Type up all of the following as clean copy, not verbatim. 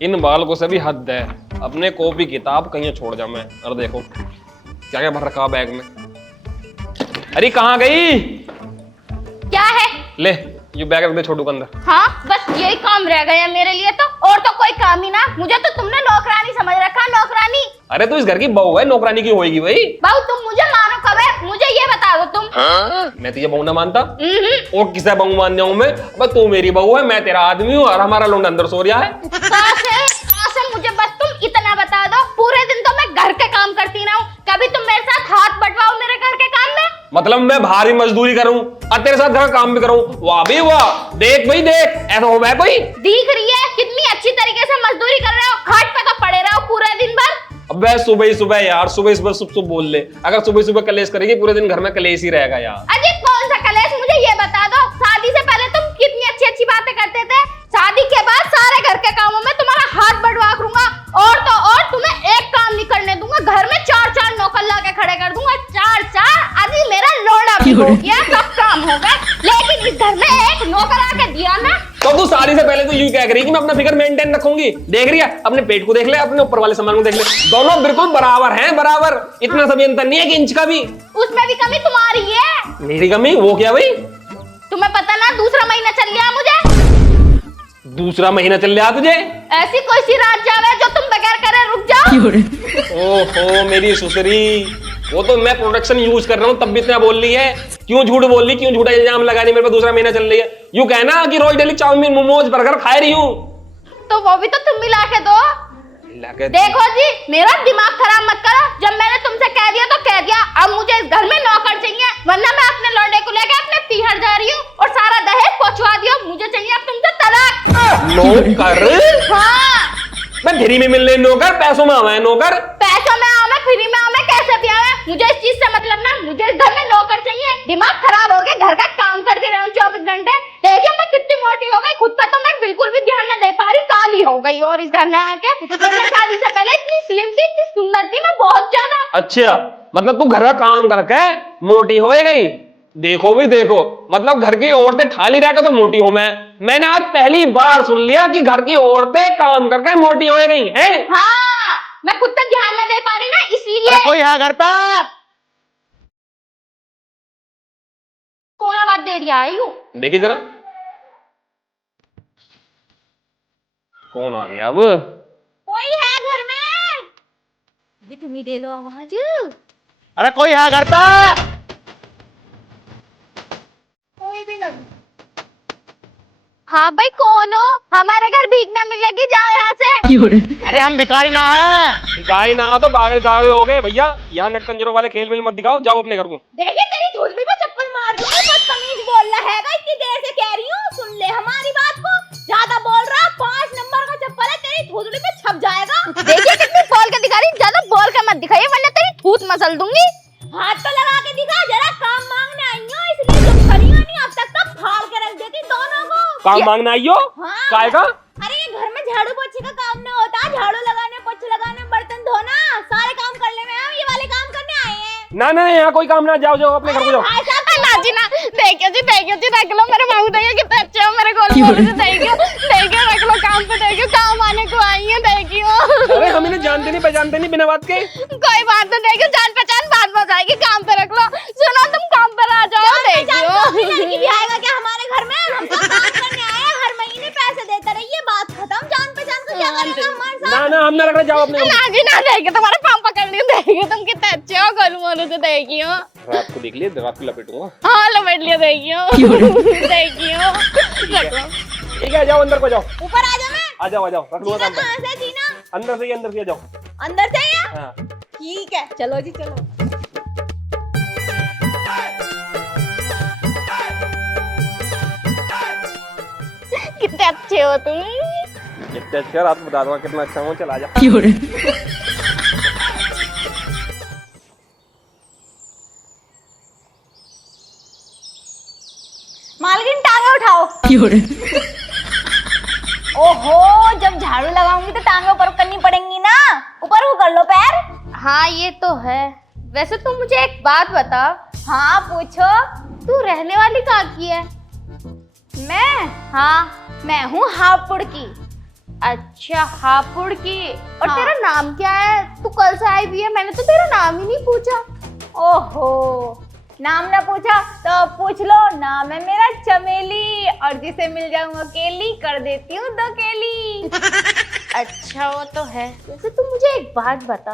इन बालकों से भी हद है। अपने कॉपी किताब कहीं छोड़ जाऊं मैं। और देखो क्या क्या भर रखा बैग में। अरे कहाँ गई? क्या है? ले ये बैग रख दे छोटू के अंदर। हाँ बस यही काम रह गया मेरे लिए तो, और तो कोई काम ही ना। मुझे तो तुमने नौकरानी समझ रखा, नौकरानी। अरे तू इस घर की बहू है, नौकरानी की होएगी भाई। बहू तुम मुझे मानो कब है, मुझे ये बता दो तुम। मैं तुझे बहू ना मानता और किसे बहू मान जाऊं मैं? बस तू मेरी बहू है, मैं तेरा आदमी हूँ और हमारा लोंडा अंदर सो रहा है। मुझे बस तुम इतना बता दो, पूरे दिन तो मैं घर के काम करती ना हूँ, कभी तुम मेरे साथ हाथ बटवाओ मेरे घर के काम में। मतलब मैं भारी मजदूरी करूं और तेरे साथ घर का काम भी करूं? वाह भी वाह। देख भाई देख, ऐसा हो मैं कोई दिख रही है कितनी अच्छी तरीके से मजदूरी कर रहे हो, खाट पे तो पड़े रहो पूरे दिन भर। अबे सुबह ही सुबह यार, सुबह सुबह सुबह बोल ले। अगर सुबह सुबह कलेश करेगी पूरे दिन घर में कलेश ही रहेगा यार। अजी कौन सा कलेश, मुझे ये बता दो। शादी से पहले तुम कितनी अच्छी अच्छी बातें करते थे, शादी के बाद सारे घर के कामों में तुम्हारा हाथ बढ़वा करूंगा, और तो और तुम्हें एक काम नहीं करने दूंगा, घर में 4-4 नौकर ला के खड़े कर दूंगा। 4-4 अभी मेरा लोड़ा भी हो गया, सब काम होगा, लेकिन इस घर में एक नौकर आके दिया ना। तो तू शादी से पहले तो यूं कह रही कि मैं अपना फिगर मेंटेन रखूंगी। देख रही है, अपने पेट को देख ले, अपने ऊपर वाले सामान को देख ले, दोनों बिल्कुल बराबर हैं, बराबर। इतना सा भी अंतर नहीं है कि इंच का भी। उसमें भी कमी तुम्हारी है। मेरी कमी? वो क्या भाई? तुम्हें पता ना दूसरा महीना चल गया मुझे। दूसरा महीना चल रहा तुझे? ऐसी कोई सी रात जावे जो तुम बगैर करे रुक जाओ। ओहो मेरी सुसरी, वो तो मैं प्रोडक्शन यूज कर रहा हूँ तब भी इतना बोल रही है। क्यों झूठ बोल रही, क्यों झूठा इल्जाम लगा रही मेरे पे? दूसरा महीना चल रही है, यूं कहना कि रोज डेली चाउमीन मोमोज बर्गर खा रही हूँ। तो वो भी तो तुम मिला के दो। देखो जी मेरा दिमाग खराब मत करो, जब मैंने तुमसे कह दिया तो कह दिया। अब मुझे इस घर में नौकर चाहिए, वरना मैं अपने लौंडे को लेकर अपने पीहर जा रही हूँ और सारा दहेज पहुंचवा दियो। मुझे चाहिए अब तुमसे तलाक। नौकर? हाँ मैं फ्री में मिलने नौकर, पैसों में आवा है नौकर। पैसों में आवा, फ्री में आवा, कैसे भी आवा, मुझे इस चीज से मतलब ना। मुझे इस घर में नौकर चाहिए। दिमाग खराब हो गया, घर का काम करती रहूं 24 घंटे। देखिए मैं कितनी मोटी हो गई, खुद पर तो मैं बिल्कुल भी ध्यान न दे पा रही, काली हो गई। और इस घर में आके शादी से पहले इतनी स्लिम थी, इतनी सुंदर थी मैं, बहुत ज्यादा। अच्छा मतलब तू घर का काम करके मोटी हो गई? देखो भी देखो, मतलब घर की औरतें खाली रहकर तो मोटी हो। मैंने आज पहली बार सुन लिया कि घर की औरतें काम करके मोटी हो गई हैं। हाँ मैं खुद तक ध्यान न दे पा रही ना, इसलिए। कोई है घर पर? कौन आवाज दे रही आई हूँ? देखिए जरा कौन आ गया अब? कोई है घर में? तुम ही दे दो आवाज। अरे कोई है घर पर? कोई भी नहीं। हाँ भाई कौन हो? हमारे घर भीख ना मिलेगी, जाओ यहाँ से। अरे हम भिखारी ना है। गाय ना तो पागल सागल हो गए भैया। यहाँ नेट कंजरों वाले खेल मिल मत दिखाओ, जाओ अपने घर को। देखिए तेरी धुलमी पे चप्पल मार दूंगी, बदतमीज बोल रहा है। इतनी देर से कह रही हूँ, सुन ले हमारी बात को। ज्यादा बोल रहा, 5 नंबर का चप्पल है, तेरी धुलमी पे छप जाएगा। देखिए कितनी बोल के दिखा रही, ज्यादा बोल के मत दिखाइए वरना तेरी थूत मसल दूंगी। हाथ तो लगा के दिखा, जरा काम मांगने आई हूँ, इसलिए तुम खड़ी हो नहीं, अब तक तो फाड़ के रख देती दोनों को। काम मांगना आई हो? हाँ। काय का? अरे ये घर में झाड़ू पोछे का काम नहीं होता, झाड़ू लगाने, पोछे लगाने, बर्तन धोना, सारे काम करने में हम ये वाले काम करने आए हैं। ना ना यहाँ कोई काम ना, जाओ जाओ अपने घर को जाओ। ना जी ना, देखियो जी रख लो मेरे बहू, देखियो कितना अच्छा है मेरे गोलू मोलू से, देखियो रख लो काम पे, देखियो काम आने को आई है, देखियो। अरे हम इन्हें जानते नहीं पहचानते नहीं बिना बात के। कोई बात नहीं, देखियो जान पहचान बाद में जाएगी, काम पे रख लो। सुनो तुम काम पर आ जाओ, देखियो लड़की भी आएगा क्या हमारे घर में? हम तो काम करने आए हैं, हर महीने पैसे देते रहिए, बात खत्म। जान पहचान को क्या करेगा हमारे साथ? ना ना हम ना रखना, जाओ अपने घर। ना जी ना, देखिए तुम्हारा पाँव पकड़ लियो, देखियो तुम कितने अच्छे हो गोलू मोलू से, देखियो। रात को देख लिए, रात को लपेटूंगा। हाँ लपेट लिया, देखियो देखियो रख लो। ठीक है जाओ अंदर को जाओ। ऊपर आ जा, मैं आ जाओ रख लूंगा काम पे। कहाँ से जीना? अंदर से ही आ जाओ। अंदर से ही है? हाँ। ठीक है चलो जी चलो। कितने अच्छे हो तुम। कितने अच्छे, रात बता दूंगा कितना अच्छा हूँ। चल आ जा। मालकिन टांगे उठाओ। ओहो जब झाड़ू लगाऊंगी तो टांगे ऊपर करनी पड़ेंगी ना, ऊपर वो कर लो पैर। हाँ ये तो है। वैसे तुम मुझे एक बात बता। हाँ पूछो। तू रहने वाली कहाँ की है? मैं? हाँ मैं हूँ हापुड़ की। अच्छा हापुड़ की। और हाँ। तेरा नाम क्या है? तू कल से आई हुई है, मैंने तो तेरा नाम ही नहीं पूछा। ओहो, नाम ना पूछा तो पूछ लो। नाम है मेरा चमेली, और जिसे मिल जाऊं अकेली कर देती हूँ दकेली। अच्छा वो तो है। वैसे तू मुझे एक बात बता,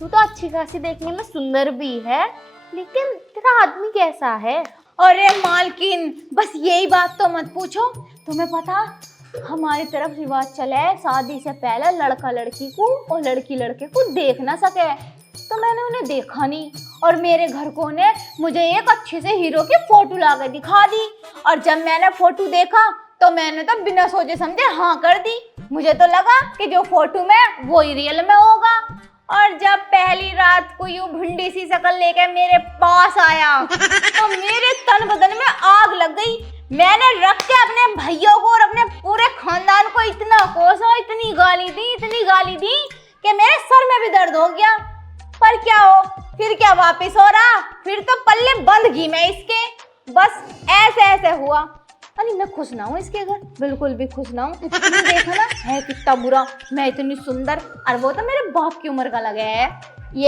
तू तो अच्छी खासी देखने में सुंदर भी है, लेकिन तेरा आदमी कैसा है? अरे मालकिन, बस यही बात तो मत पूछो। तुम्हें पता, हमारी तरफ रिवाज चला है शादी से पहले लड़का लड़की को और लड़की लड़के को देख ना सके। तो मैंने उन्हें देखा नहीं, और मेरे घर को ने मुझे एक अच्छे से हीरो की फोटो ला के दिखा दी। और जब मैंने फोटो देखा तो मैंने तो बिना सोचे समझे हाँ कर दी। मुझे तो लगा कि जो फोटो में वो ही रियल में होगा। और जब पहली रात को यूं भिंडी सी शक्ल लेके मेरे पास आया तो मेरे तन बदन में आग लग गई। मैंने रख के अपने भैया को और अपने पूरे खानदान को इतना कोसा, इतनी गाली दी कि मेरे सर में भी दर्द हो गया। पर क्या हो, फिर क्या वापस हो रहा, फिर तो पल्ले बंद घी में इसके। बस ऐसे ऐसे हुआ। अरे मैं खुश ना हूँ इसके घर, बिल्कुल भी खुश ना हूँ। तुमने देखा ना है कितना बुरा, मैं इतनी सुंदर, और वो तो मेरे बाप की उम्र का लगा है। मैं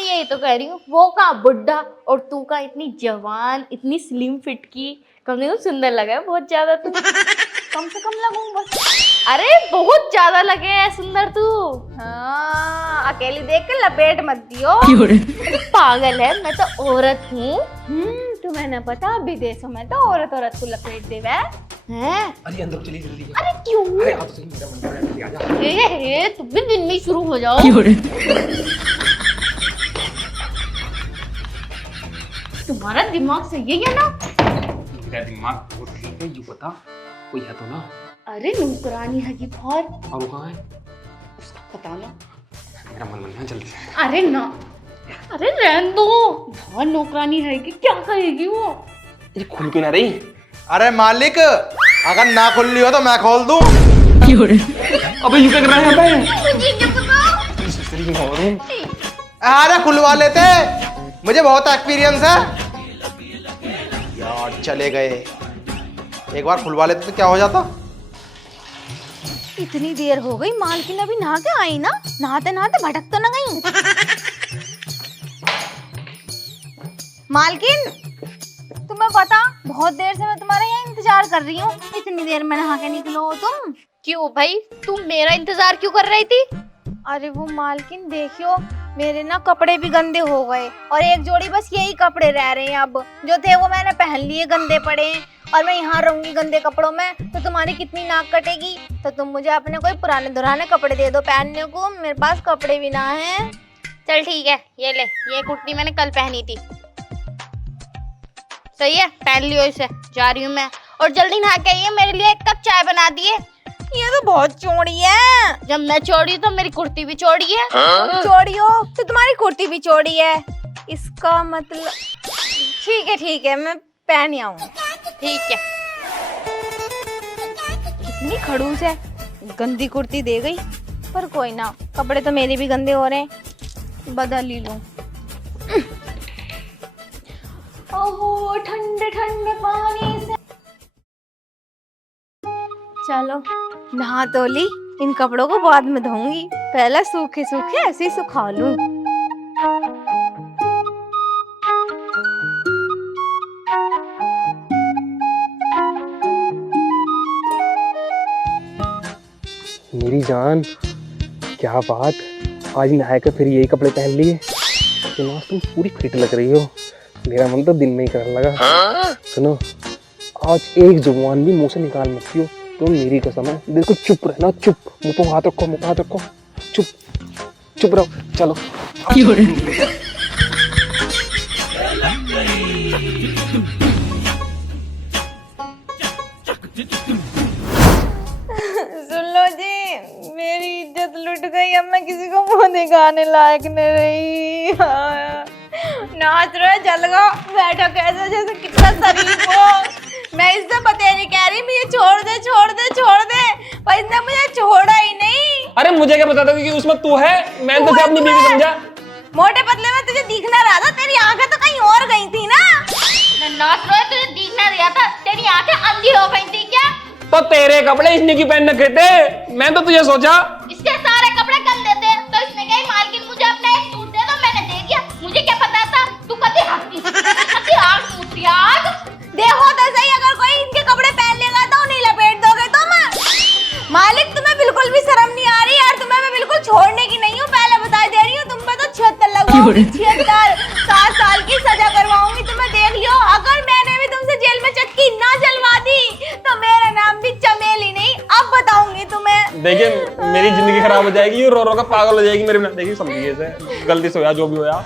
यही तो कह रही हूँ, वो का बुढ़ा और तू का इतनी जवान, इतनी स्लिम फिट की, कम से कम सुंदर लगा है बहुत ज्यादा तू। कम से कम लगूं बस। अरे बहुत ज्यादा लगे है सुंदर तू। हाँ, अकेली देख के लपेट मत दियो। पागल है, मैं तो औरत हूँ। तुम्हें ना पता, विदेशों में तो औरत को लपेट देवे हैं? अरे अंदर चली जल्दी। अरे क्यों? अरे आ तो सही, मेरा मन कर रहा है, जल्दी आ जा। ए, तुम भी दिन में शुरू हो जाओ। तुम्हारा दिमाग सही है ना? मेरा दिमाग बहुत ठीक है, ये बता कोई है तो ना? अरे नौकरानी है की फौर। और वो कहाँ है? पता ना। मेरा मन मन है, जल्दी से। अरे ना, अरे रहने दो। बहुत नौकरानी है कि क्या कहेगी वो? ये खुल क्यों ना रही? अरे मालिक, अगर ना खुल रही हो तो मैं खोल दूं। अबे ये क्या कर रहा है यहाँ पे? मुझे क्या पता? अरे खुलवा लेते, मुझे बहुत एक्सपीरियंस है यार। चले गए, एक बार खुलवा लेते तो क्या हो जाता। इतनी देर हो गई, मालकिन अभी नहा के आई ना? नहाते नहाते भटक तो ना गई? मालकिन, तुम्हें पता, बहुत देर से मैं तुम्हारे यहाँ इंतजार कर रही हूँ। इतनी देर में नहा के निकलो हो तुम। क्यों भाई, तुम मेरा इंतजार क्यों कर रही थी? अरे वो मालकिन देखियो, मेरे ना कपड़े भी गंदे हो गए, और एक जोड़ी बस यही कपड़े रह रहे हैं अब। जो थे वो मैंने पहन लिए, गंदे पड़े हैं, और मैं यहाँ रहूंगी गंदे कपड़ों में तो तुम्हारी कितनी नाक कटेगी। तो तुम मुझे अपने कोई पुराने दुराने कपड़े दे दो पहनने को, मेरे पास कपड़े भी ना हैं। चल ठीक है, ये ले, ये कुर्ती मैंने कल पहनी थी। सही है, पहन लियो इसे, जा रही हूँ मैं। और जल्दी नहा के आइए, मेरे लिए एक कप चाय बना दिए। ये तो बहुत चौड़ी है। जब मैं चौड़ी तो मेरी कुर्ती भी चौड़ी है। चौड़ी हो तो तुम्हारी कुर्ती भी चौड़ी है, इसका मतलब। ठीक है, मैं पहन आऊँ। ठीक है। कितनी खड़ूस है, गंदी कुर्ती दे गई। पर कोई ना, कपड़े तो मेरे भी गंदे हो रहे हैं, बदल ही लूं। ओहो, ठंडे ठंडे पानी से। चलो नहा तो ली, इन कपड़ों को बाद में धोऊंगी, पहले सूखे सूखे ऐसे ही सुखा लूं। मेरी जान, क्या बात, आज नहा कर फिर यही कपड़े पहन लिए। सुनो, तुम पूरी फिट लग रही हो, मेरा मन तो दिन में ही करने लगा। सुनो, आज एक जुबान भी मुंह से निकाल मत दियो, तुम मेरी कसम है। बिल्कुल चुप रहना, चुप, मुंह पे हाथ रखो, मुंह पे हाथ रखो, चुप चुप रहो। चलो सुन लो जी, मेरी इज्जत लुट गई, अब मैं किसी को मुंह दिखाने लायक नहीं रही। नाच रहे जल गो, बैठो कैसे जैसे कितना शरीफ हो। मैं इससे पता नहीं कह रही, मुझे छोड़ दे पर इसने मुझे छोड़ा ही नहीं। अरे मुझे क्या पता था कि उसमें तू है, मैं तो अपनी बीवी समझा। मोटे पतले में तुझे दिखना रहा था, तेरी आंखें तो कहीं और गई थी ना। नाच रहा है, तुझे दिख ना रहा था, तेरी आंखें अंधी हो गई थी क्या? तो तेरे कपड़े इसने की पहन रखे थे, मैं तो तुझे सोचा। इसके सारे कपड़े कर लेते तो इसने कही मालकिन मुझे अपना एक सूट दे दो, मैंने दे दिया। मुझे क्या पता था तू कभी आग सूट यार। देखो तो सही, अगर कोई इनके कपड़े पहन लेगा तो नहीं लपेट दोगे तुम। मालिक तुम्हें बिल्कुल भी शर्म नहीं आ रही यार, तुम्हें मैं बिल्कुल छोड़ने की नहीं हूँ, पहले बता दे रही हूँ। तुम पे तो 76 लगवाऊंगी, 76 7 साल की सजा करवाऊंगी तुम्हें, देख लियो। अगर मैंने भी तुमसे जेल में चक्की ना चलवा दी तो मेरा नाम भी चमेली नहीं, अब बताऊंगी तुम्हें। देखिए मेरी जिंदगी खराब हो जाएगी, रो रो का पागल हो जाएगी मेरे बिना। देखिए समझिए इसे, गलती से होया जो भी होया।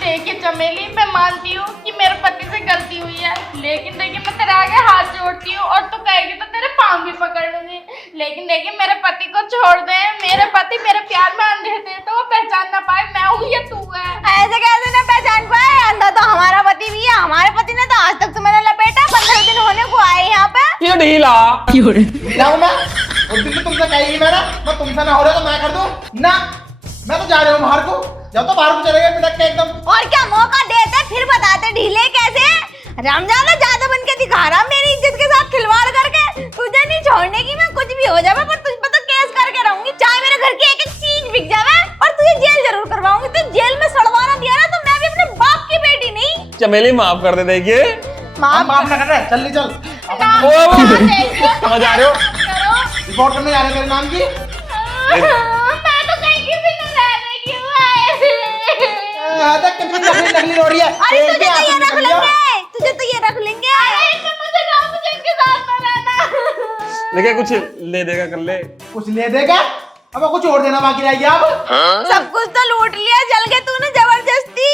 देखिए चमेली, मैं मानती हूँ कि मेरे पति से गलती हुई है, लेकिन देखिए मैं तेरे आगे हाथ जोड़ती हूँ और तू कहेगी तो तेरे पाँव भी पकड़ लूंगी। लेकिन देखिए मेरे पति को छोड़ दे, मेरे पति मेरे प्यार में अंधे थे तो वो पहचान ना पाए मैं हूँ या तू है। ऐसे कैसे ना पहचान पाए, अंधा तो हमारा पति भी है। हमारे पति ने तो आज तक तुम्हें ना लपेटा, 15 दिन होने को आए यहाँ पे। ये ढीला मिलाऊं मैं उस दिन तो तुमसे कही मैं तुमसे ना हो रहा तो मैं कर दूं ना। मैं तो जा रहा हूँ बाहर को, जब तो बाहर को चले गए पिटक के एकदम। और क्या मौका देते फिर बताते ढीले कैसे। रमजान ज्यादा बन के दिखा रहा मेरी इज्जत के साथ खिलवाड़ करके। तुझे नहीं छोड़ने की, मैं कुछ भी हो जावे पर तुझ पर तो केस करके रहूंगी, चाहे मेरे घर की एक एक चीज बिक जावे, और तुझे जेल जरूर करवाऊंगी। तू जेल में सड़वाना दिया ना तो मैं भी अपने बाप की बेटी नहीं। चमेली माफ कर दे। देखिए माफ ना कर रहे, चल चल समझ आ रहे हो? रिपोर्ट करने जा रहे तेरे नाम की। मैं तो कहीं भी ना रहने की देख कितनी नकली हो रही है। अरे तुझे तो ये रख लेंगे, तुझे तो ये रख लेंगे। मुझे इनके साथ में रहना। देखिए कुछ ले देगा कर ले। कुछ ले देगा, अब कुछ और देना बाकी रह गया। अब सब कुछ तो लूट लिया, जल के तूने जबरदस्ती।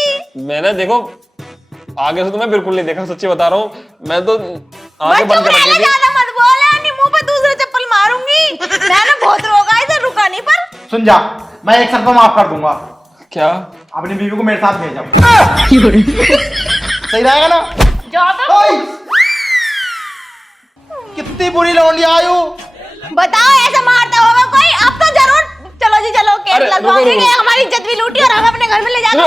मैंने देखो आगे से तो मैं बिल्कुल नहीं देखा, सच्ची बता रहा हूँ। मैं तो आंखें बंद कर रखी थी। ज्यादा मत बोल, नहीं मुंह पे दूसरा चप्पल मारूंगी। मैंने बहुत रोका इधर, रुका नहीं। पर सुन जा, मैं एक शर्त पे माफ कर दूंगा। क्या? अपनी बीवी को मेरे साथ भेजा। सही रहेगा ना? ज्यादा ओए! कितनी बुरी लौंडी आयु। बताओ ऐसा मारता होगा कोई? अब तो जरूर। चलो जी चलो, केस अरे, लगवाएंगे। रुको। हमारी इज्जत भी लूटी और हम अपने घर में ले एक जाकर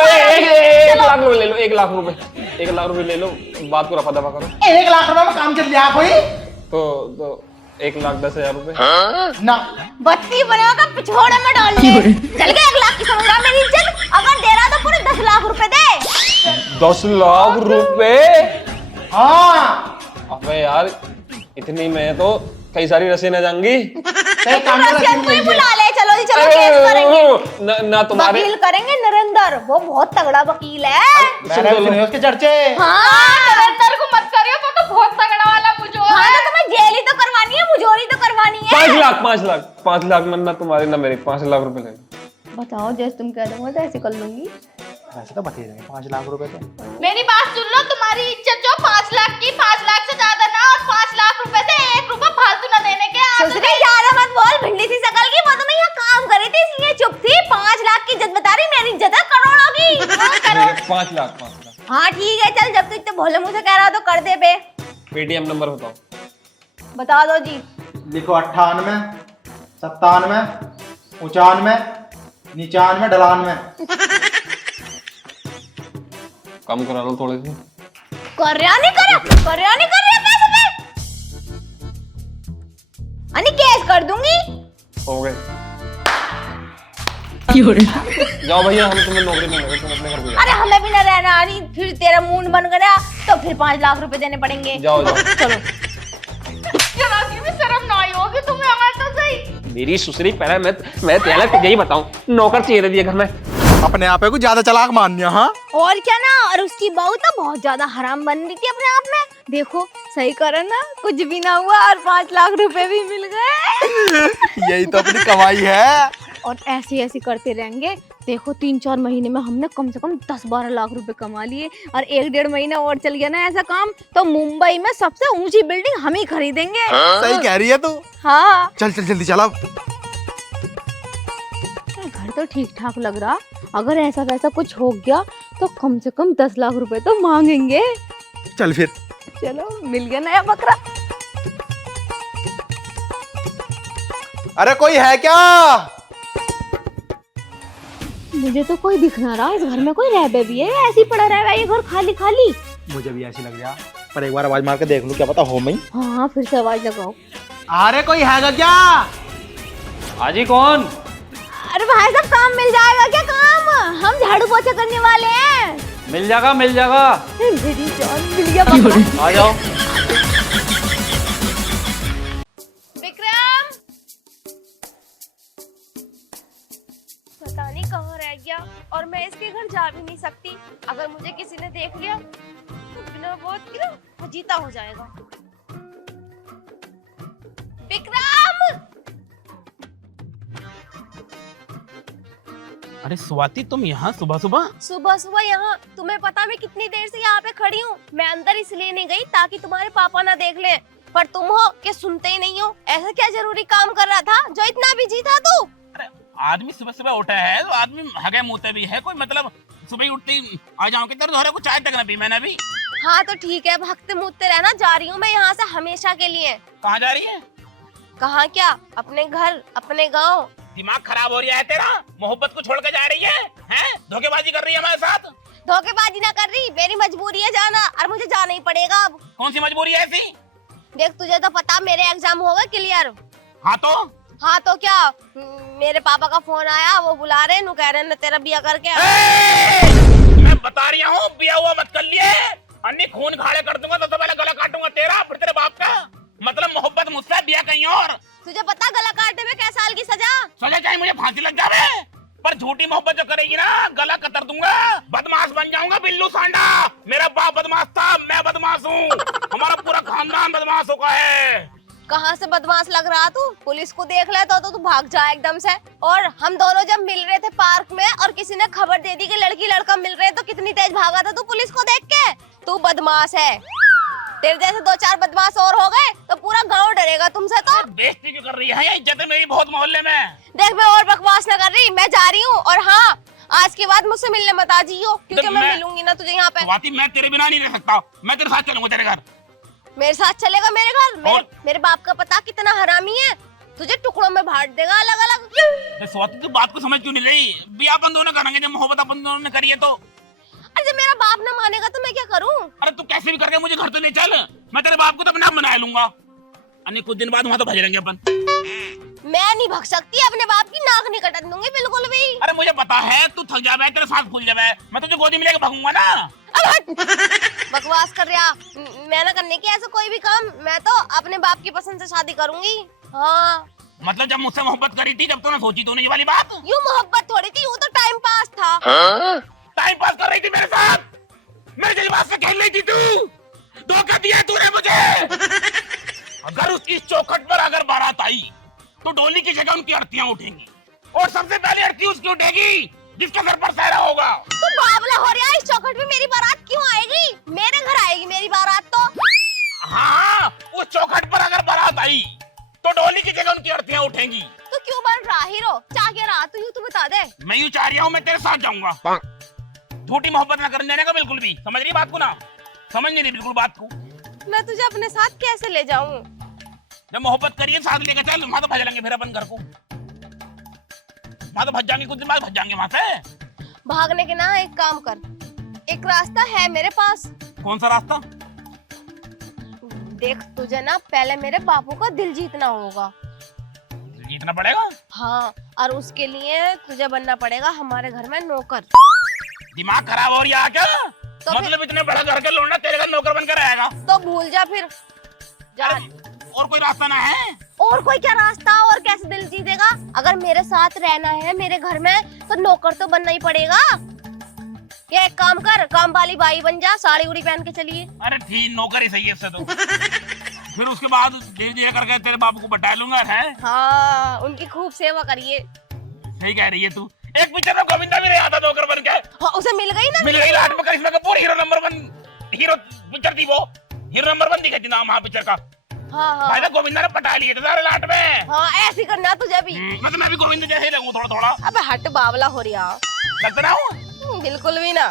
लाख रुपए ले लो, 1 लाख रुपए, 1 लाख रुपए ले लो। बात को रफा दफा करो। 1 लाख रुपए में काम चल गया कोई तो 1,10,000 रुपए ना। बत्ती बनाकर पिछोड़े में डाल ले। चल गए 1 लाख की समझ रहा मेरी इज्जत। अगर दे रहा तो पूरे 10 लाख रुपए दे। 10 लाख रुपए? हाँ अबे यार इतनी में तो कई सारी रस्सी न जाएंगी। रसियन को ही बुला ले। चलो जी चलो, केस करेंगे ना तुम्हारे वकील करेंगे नरेंद्र, वो बहुत तगड़ा वकील है। मैंने भी सुने उसके चर्चे। हाँ नरेंद्र को मत करियो, वो तो बहुत तगड़ा वाला मुझे हाँ, तो तुम्हें जेल ही तो करवानी है, मुझोरी तो करवानी है। 5 लाख ना तुम्हारे ना मेरे, 5 लाख रुपए ले। बताओ जैसे तुम कह रहे हो ऐसे कर लूंगी। वैसे तो बता देंगे 5 लाख रुपए तो। मेरी बात सुन लो, तुम्हारी इज्जत जो 5 लाख की, 5 लाख से ज्यादा ना, और 5 लाख रुपए से 1 रुपया फालतू ना देने के। ससुरे ज्यादा मत बोल, भिंडी सी शकल की। वो तो मैं यहाँ काम कर रही थी इसलिए चुप थी। 5 लाख की इज्जत बता रही, मेरी इज्जत है करोड़ों की। 5 लाख। हाँ ठीक है चल, जब तू इतने भोले मुंह से कह रहा तो कर दे बे। पेटीएम नंबर बताओ। बता दो जी। लिखो 98 97 95 95 98। कम करा लो थोड़े से। कर रहा नहीं कर रहा पैसे पे। अनि केस कर दूंगी। हो गए। जाओ भैया, हम तुम्हें नौकरी में लगे, तुम अपने घर को जाओ। अरे हमें भी न रहना, अनि फिर तेरा मूड बन गया तो फिर 5 लाख रुपए देने पड़ेंगे। जाओ चलो। जरा सी भी शर्म ना आई होगी तुम्हें, अगर तो सही। मेरी सुसरी पहले मैं तेरा यही बताऊं, नौकर चाहिए दिए घर में। अपने आप को ज्यादा चालाक मानिया। हाँ और क्या ना, और उसकी बहू तो बहुत ज्यादा हराम बन रही थी अपने आप में। देखो सही करा ना, कुछ भी ना हुआ और 5 लाख रुपए भी मिल गए। यही तो अपनी कमाई है। और ऐसे करते रहेंगे। देखो 3-4 महीने में हमने कम से कम 10-12 लाख रुपए कमा लिए, और 1-1.5 महीना और चल गया ना ऐसा काम तो मुंबई में सबसे ऊंची बिल्डिंग हम ही खरीदेंगे। सही कह रही है तू। हाँ चल चल जल्दी चल। अब घर तो ठीक ठाक लग रहा, अगर ऐसा वैसा कुछ हो गया तो कम से कम 10 लाख रुपए तो मांगेंगे। चल फिर। चलो मिल गया नया बकरा। अरे कोई है क्या? मुझे तो कोई दिख ना रहा, इस घर में कोई रह भी है, ऐसे ही पड़ा रह ये घर खाली खाली। मुझे भी ऐसी लग रहा, पर एक बार आवाज मार के देख लूं, क्या पता हो मैं। हाँ फिर से आवाज लगाओ। अरे कोई हैगा क्या? हाजी कौन? अरे भाई साहब काम मिल जाएगा क्या? काम हम झाड़ू पोछा करने वाले हैं। मिल जाएगा मिल जाएगा। मेरी जान मिल गया बाबा। आ जाओ। विक्रम पता नहीं कहाँ रह गया, और मैं इसके घर जा भी नहीं सकती। अगर मुझे किसी ने देख लिया तो बिना बहुत की ना फजीता हो जाएगा। विक्रम! अरे स्वाति तुम यहाँ सुबह सुबह? सुबह सुबह यहाँ? तुम्हें पता मैं कितनी देर से यहाँ पे खड़ी हूँ। मैं अंदर इसलिए नहीं गई ताकि तुम्हारे पापा ना देख लें, पर तुम हो कि सुनते ही नहीं हो। ऐसा क्या जरूरी काम कर रहा था जो इतना बिजी था तू? अरे आदमी सुबह सुबह उठा है तो आदमी हगे मुँहते भी है, कोई मतलब सुबह ही उठते ही आ जाऊँ कि तेरे को चाय तक ना पी मैंने अभी। हाँ तो ठीक है, भगते मुझते रहना। जा रही हूँ मैं यहाँ से हमेशा के लिए। कहाँ जा रही है? कहाँ क्या, अपने घर अपने गाँव। दिमाग खराब हो रहा है तेरा? मोहब्बत को छोड़ के जा रही है? हैं? धोखेबाजी कर रही है हमारे साथ? धोखेबाजी ना कर रही, मेरी मजबूरी है जाना, और मुझे जाना ही पड़ेगा अब। कौन सी मजबूरी है ऐसी? देख तुझे तो पता मेरे एग्जाम हो गए क्लियर। हाँ तो? हाँ तो क्या, मेरे पापा का फोन आया, वो बुला रहे नु, कह रहे हैं तेरा बिया करके। मैं बता रही हूँ बिया हुआ मत कर लिए, अन्य खून खाड़े कर दूंगा। सबसे पहले गला काटूंगा तेरा, फिर तेरे बाप का। मतलब मोहब्बत मुझसे, बिया कहीं और। तुझे पता गला काटने में क्या साल की सजा? सजा चाहे मुझे फांसी लग जावे, पर झूठी मोहब्बत जो करेगी ना गला कतर दूंगा। बदमाश बन जाऊंगा, बिल्लू सांडा। मेरा बाप बदमाश था, मैं बदमाश हूँ, हमारा पूरा खानदान बदमाशों का है। कहाँ से बदमाश लग रहा तू? पुलिस को देख ले तो तू भाग जा एकदम से। और हम दोनों जब मिल रहे थे पार्क में और किसी ने खबर दे दी कि लड़की लड़का मिल रहे हैं, तो कितनी तेज भागा था तू पुलिस को देख के। तू बदमाश है, तेरे जैसे 2-4 बदमाश और हो गए तो पूरा गांव डरेगा तुमसे। तो बेइज्जती क्यों कर रही है? ये इज्जत है मेरी बहुत मोहल्ले में। देख मैं और बकवास न कर रही, मैं जा रही हूँ। और हाँ, आज के बाद मुझसे मिलने मत आ जाइयो, क्योंकि मैं मिलूंगी ना तुझे यहाँ पे। स्वाति मैं तेरे बिना नहीं रह सकता, मैं तेरे साथ चलूंगा तेरे घर। मेरे साथ चलेगा मेरे घर? मेरे बाप का पता कितना हरामी है, तुझे टुकड़ों में बांट देगा अलग अलग। स्वाति तू बात को समझ क्यों नहीं रही? बिया अपन दोनों करेंगे, जब मोहब्बत अपन दोनों ने करी है तो। अरे जब मेरा बाप ना मानेगा तो मैं क्या करूं? अरे तू कैसे भी करके मुझे घर तो ले चल, मैं तेरे बाप को तो अपना बना लूंगा। अन्य कुछ दिन बाद वहाँ तो भज रहेंगे अपन। मैं नहीं भग सकती, अपने बाप की नाक नहीं कटन दूंगी बिल्कुल भी। अरे मुझे पता है तू थक जावे, तेरे साथ फूल जावे, मैं तुझे गोदी में लेके भगूंगा ना। बकवास कर रहा, मैं ना करने की ऐसा कोई भी काम। मैं तो अपने बाप की पसंद से शादी करूंगी। हाँ मतलब जब मुझसे मोहब्बत करी थी, जब तूने सोची तो नहीं ये वाली बात? यूँ मोहब्बत थोड़ी थी, यूँ तो टाइम पास था। टाइम पास कर रही थी मेरे साथ, मेरे जज्बात से खेल रही थी तू। धोखा दिया तूने मुझे। अगर उसकी चौखट पर अगर बारात आई तो डोली की जगह उनकी अर्थियां उठेंगी, और सबसे पहले अर्थी उसकी उठेगी जिसके सर पर सहरा होगा। तू बावला हो रहा है, इस चौखट में मेरी बारात क्यों आएगी? मेरे घर आएगी मेरी बारात तो। हाँ, उस चौखट पर अगर बारात आई तो डोली की जगह उनकी अर्थियां उठेंगी। तू क्यों बन रहा हीरो? चाह क्या रहा तू? यूँ तो बता दे। मैं यूँ चाह रहा हूँ, मैं तेरे साथ जाऊंगा। झूठी मोहब्बत ना करने देने का बिल्कुल भी। समझ रही बात को ना? समझ नहीं रही बिल्कुल बात को। मैं तुझे अपने साथ कैसे ले जाऊं? जब मोहब्बत करिए साथ लेकर चल, वहाँ तो भज लेंगे फिर अपन घर को। वहाँ तो भज जाएंगे, कुछ दिन बाद भज जाएंगे वहाँ से। भागने के ना एक काम कर, एक रास्ता है मेरे पास। कौन सा रास्ता? देख तुझे ना पहले मेरे बापू का दिल जीतना होगा। जीतना पड़ेगा? हाँ, और उसके लिए तुझे बनना पड़ेगा हमारे घर में नौकर। दिमाग खराब हो रहा है क्या? तो मतलब इतने बड़ा घर के लौंडा तेरे घर नौकर बनकर रहेगा? तो भूल जा फिर जा। और कोई रास्ता ना है? और कोई क्या रास्ता? और कैसे दिल जीतेगा? अगर मेरे साथ रहना है मेरे घर में तो नौकर तो बनना ही पड़ेगा। क्या एक काम कर, काम वाली बाई बन जा, साड़ी उड़ी पहन के चलिए। अरे ठीक, नौकर ही सही है इससे तो। फिर उसके बाद धीरे धीरे करके तेरे बाबू को बटा लूंगा। है हाँ, उनकी खूब सेवा करिए। सही कह रही है तू। एक पिक्चर में गोविंदा भी रहा था नौकर बन के। हाँ, उसे मिल गई ना? मिल गई लाट में Karisma Kapoor, hero number 1 hero picture थी वो। हीरो नंबर 1 दिखा थी नाम वहाँ पिक्चर का। हाँ हाँ भाई साहब गोविंदा ने पटा लिए थे सारे लाट में। हाँ, ऐसे करना तुझे भी। मतलब मैं भी गोविंदा जैसे ही लगूं थोड़ा थोड़ा। अबे हट, बावला हो रहा। लगता ना हूँ? बिल्कुल भी ना।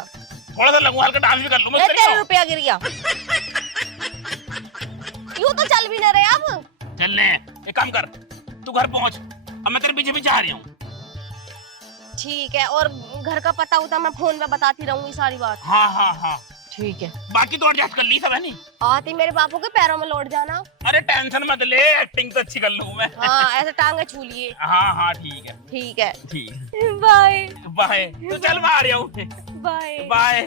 थोड़ा सा लगूं, हल्का डांस भी कर लूं मैं। तेरे रुपया गिर गया। यूँ तो चल भी ना रहे अब। चल ले, एक काम कर, तू घर पहुँच, अब मैं तेरे पीछे पीछे आ रही हूँ। ठीक है, और घर का पता होता मैं फोन पे बताती रहूंगी सारी बात। हाँ हाँ हाँ ठीक है। बाकी तो एडजस्ट कर ली सब है नहीं। आती मेरे बापू के पैरों में लौट जाना। अरे टेंशन मत ले, एक्टिंग तो अच्छी कर लूँ मैं। हाँ ऐसे टांगे छू लिए। हाँ हाँ ठीक है। ठीक है। ठीक। Bye bye. तो चल मैं आ रहा हूँ। Bye bye.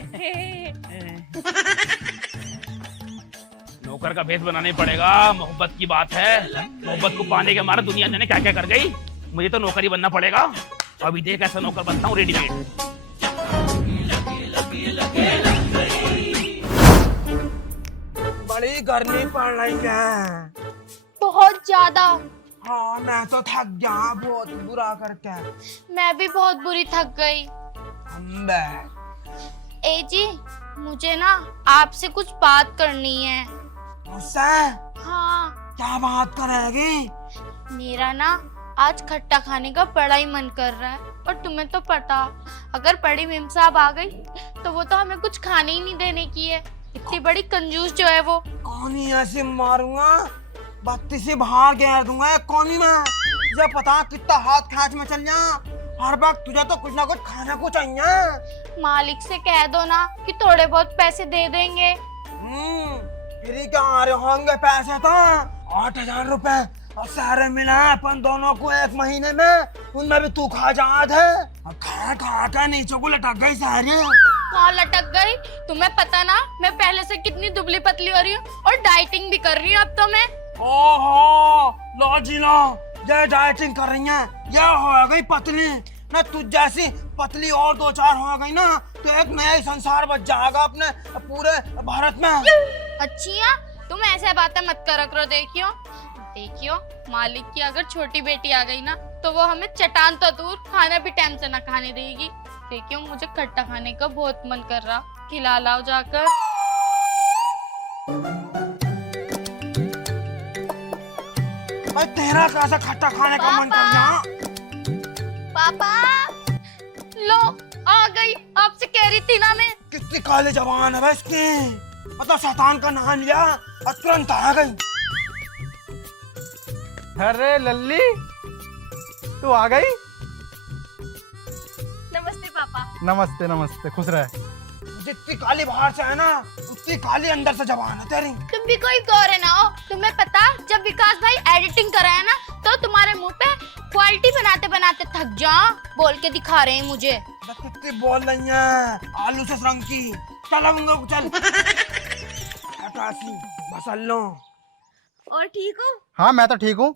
नौकर का भेष बनाना ही पड़ेगा, मोहब्बत की बात है। मोहब्बत को पाने के मारे दुनिया जाने क्या क्या कर गई। मुझे तो नौकरी बनना पड़ेगा। अभी देख ऐसा नौकर बनता हूँ रेडीमेड। बड़ी गर्मी पड़ रही है। बहुत ज्यादा। हाँ मैं तो थक गया बहुत बुरा करके। मैं भी बहुत बुरी थक गई। अम्बे। ए जी, मुझे ना आपसे कुछ बात करनी है। मुझसे? हाँ। क्या बात करेगी? मेरा ना आज खट्टा खाने का बड़ा ही मन कर रहा है, और तुम्हें तो पता, अगर बड़ी मेम साहब आ गई तो वो तो हमें कुछ खाने ही नहीं देने की है। इतनी बड़ी कंजूस जो है वो। कौन ही ऐसे मारूंगा, बत्ती से बाहर घेर दूंगा कौन ही मैं। तुझे पता कितना हाथ खींच में चल जा, हर वक्त तुझे तो कुछ ना कुछ खाने को चाहिए। मालिक से कह दो ना कि थोड़े बहुत पैसे दे देंगे। फिर क्या आ रहे होंगे पैसे तो 8,000 रुपए और सारे मिला अपन दोनों को एक महीने में, उनमें भी तू खा जात है। और खा खा कर नीचे को लटक गई सारी। कहाँ लटक गई? तुम्हें पता ना मैं पहले से कितनी दुबली पतली हो रही हूँ, और डाइटिंग भी कर रही हूँ अब तो मैं। ओहो लो जी लो, ये डाइटिंग कर रही है, ये हो गई पतली ना। तुझ जैसी पतली और 2-4 हो गई ना तो एक नया ही संसार बच जाएगा अपने पूरे भारत में। अच्छी तुम ऐसे बातें मत करा करो। देखियो देखियो, मालिक की अगर छोटी बेटी आ गई ना तो वो हमें चटान तो दूर खाना भी टाइम से ना खाने देगी। देखियो मुझे खट्टा खाने का बहुत मन कर रहा, खिला लाओ जाकर। भाई तेरा कैसा खट्टा खाने का मन कर रहा? पापा लो आ गई, आपसे कह रही थी ना मैं। कितनी काले जवान है भाई इसकी, मतलब शैतान का नाम लिया और तुरंत आ गई। अरे लल्ली, तू आ गई? नमस्ते पापा। नमस्ते नमस्ते, खुश रहे। जितनी काली बाहर से है ना उतनी काली अंदर से जवान है तेरी। तुम भी कोई गौर ना हो। तुम्हें पता, जब विकास भाई एडिटिंग कर रहे हैं ना तो तुम्हारे मुंह पे क्वालिटी बनाते बनाते थक जा, बोल के दिखा रहे हैं मुझे। कितनी बोल रही है, आलू से रंग की। चल चल बसल लो। और ठीक हो? हाँ मैं तो ठीक हूँ,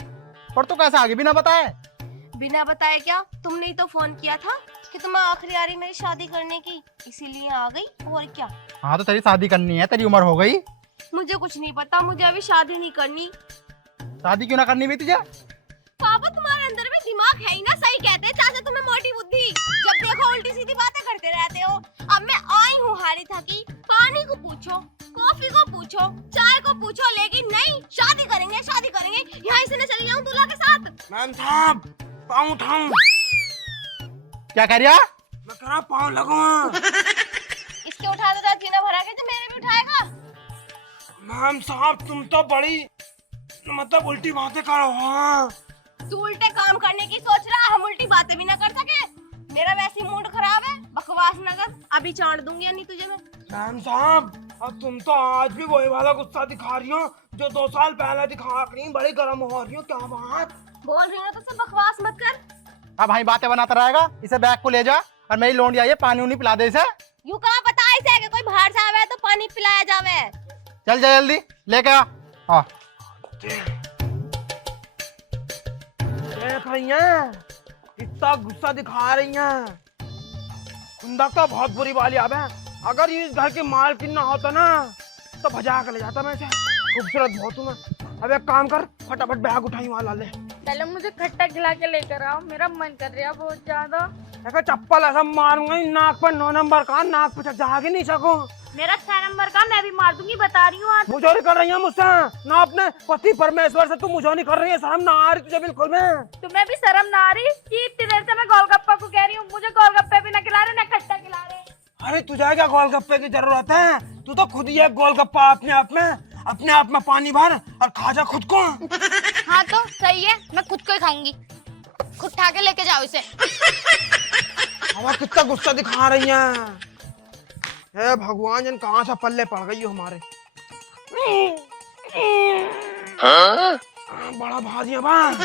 पर तू कैसे आगे भी ना बताए? बिना बताए क्या? तुमने ही तो फोन किया था कि तुम्हें आखिरी आ रही मेरी शादी करने की, इसीलिए आ गई। और क्या? हाँ तो तेरी शादी करनी है, तेरी उम्र हो गई। मुझे कुछ नहीं पता, मुझे अभी शादी नहीं करनी। शादी क्यों ना करनी भी तुझे? पापा तुम्हारे अंदर में दिमाग है ही ना, सही कहते हैं चाचा तुम्हें मोटी बुद्धि। जब देखो उल्टी सीधी बातें करते रहते हो। अब मैं आई हूँ हारी थकी, पानी को पूछो, कॉफी को पूछो, चाय को पूछो, लेकिन नहीं, शादी करेंगे शादी करेंगे। यहाँ से चली जाऊँ दूल्हा के साथ। मैम साहब पाँव उठाऊं? क्या कह रहा? मैं कह रहा पाँव लगाऊं। इसके उठा देता जीना भरा के, तो मेरे भी उठाएगा। मैम साहब तुम तो बड़ी मतलब उल्टी बातें करो। हाँ तू उल्टे काम करने की सोच रहा, हम उल्टी बातें भी ना कर सके। मेरा वैसे मूड खराब है, बकवास न कर, अभी चाट दूंगी या नहीं तुझे मैं। मैम साहब अब तुम तो आज भी वही वाला गुस्सा दिखा रही हो जो 2 साल पहले दिखा रही। बड़ी गर्म हो रही हो, क्या बात? बोल रही हूँ तो सब बकवास मत कर। अब भाई बातें बनाता रहेगा, इसे बैग को ले जा और मेरी लोंडी आई है, पानी उनी पिला दे इसे। यूं कहाँ पता इसे कि कोई बाहर से आवे तो पानी पिलाया जावे। चल जा जल्दी लेके आ। हाँ देख रही हैं कितना गुस्सा दिखा रही हैं। कुंदा तो बहुत बुरी वाली अब है। अगर ये इस घर के मालकिन ना होता ना तो भजा कर ले जाता मैं इसे। खूबसूरत बहुत हूँ मैं। अब एक काम कर, फटाफट बैग उठाई वाला ले। पहले मुझे खट्टा खिला के लेकर आओ, मेरा मन कर रहा बहुत ज्यादा। ऐसा चप्पल ऐसा मारूंगा नाक पर 9 नंबर का, नाक पे जा ही नहीं सकूं। मेरा 6 नंबर का मैं भी मार दूंगी, बता रही हूँ। आज मुझे नहीं कर रही है मुझसे ना, अपने पति परमेश्वर से तू मुझे नहीं कर रही है। शर्म ना आ रही तुझे बिल्कुल में? तुम्हें भी शर्म ना आ रही कि इतनी देर से मैं गोलगप्पा को कह रही हूँ, मुझे गोलगप्पे भी ना खिला रहे ना खट्टा खिला रहे। अरे तुझे क्या गोलगप्पे की जरूरत है? तू तो खुद ही एक गोलगप्पा अपने आप में पानी भर और खा जा खुद को। हाँ तो सही है, मैं खुद को ही खाऊंगी। खुद उठा के लेके जाओ इसे। हवा कितना गुस्सा दिखा रही है। हे भगवान जन कहाँ से पल्ले पड़ गई हो हमारे। बड़ा भाजिया बा।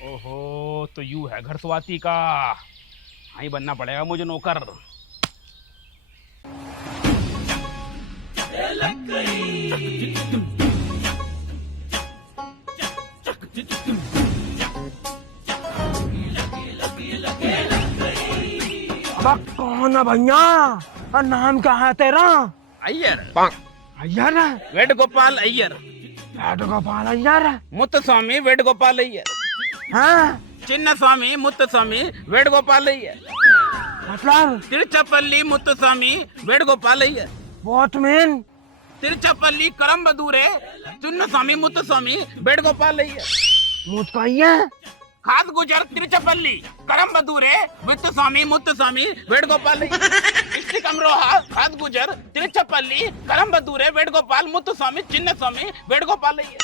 ओहो, तो यू है घर स्वाति का। हाँ ही बनना पड़ेगा मुझे नौकर। अब कौन है भैया और नाम क्या है तेरा? अय्यर। अय्यर है? वेणुगोपाल अय्यर। वेणुगोपाल अय्यर है? मुत्तस्वामी वेणुगोपाल अय्यर। हाँ चिन्न स्वामी मुत्तस्वामी वेणुगोपाल अय्यर। मतलब तिरुचपल्ली मुत्तस्वामी वेणुगोपाल अय्यर। बहुत मीन तिरुचपल्ली करम्बदूरे चिन्न स्वामी मुत्तस्वामी वेणुगोपाल अय्यर। मुझ का ये खास गुजर तिरुचपल्ली करम्बदूरे मुत्तस्वामी वेणुगोपाल अय्यर। डिस्ट्रिक्ट अमरोहा खास गुजर तिरुचपल्ली करम्बदूरे वेणुगोपाल मुत्तस्वामी चिन्न स्वामी वेणुगोपाल अय्यर।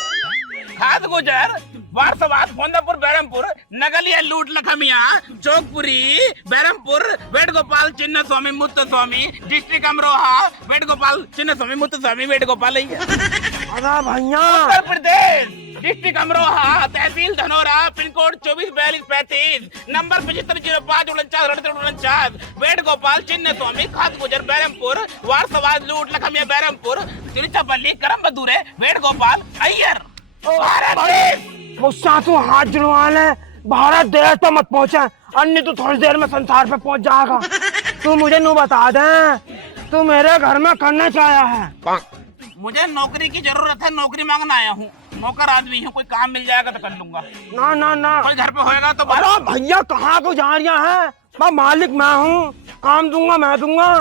खास गुजर वारसवाद फोंदापुर बैरमपुर नगलिया लूट लखमिया चौकपुरी बैरमपुर वेणुगोपाल चिन्न स्वामी मुत्तस्वामी डिस्ट्रिक्ट अमरोहा वेणुगोपाल चिन्न स्वामी मुत्तस्वामी वेणुगोपाल अय्यर। अरे भैया Uttar Pradesh district Amroha tehsil Dhanora pin code 244235 number 750549 Venugopal Chinna Swamy खास गुजर बैरमपुर वारसवाद लूट लखमिया बैरमपुर तिरुचपल्ली करम्बदूरे वेणुगोपाल अय्यर। भारत देश। मुझसे तू हाथ जुड़वा ले, भारत देश तो मत पहुंचे, अन्य तो थोड़ी देर में संसार पे पहुंच जाएगा। तू मुझे नू बता दे, तू मेरे घर में करने क्या आया है? मुझे नौकरी की जरूरत है, नौकरी मांगने आया हूँ। नौकर आदमी हूँ, कोई काम मिल जाएगा तो कर लूंगा। ना ना ना, कोई घर पे होएगा तो अरे भैया कहाँ को जा रहा है? मैं मालिक मैं हूँ, काम दूंगा मैं दूंगा,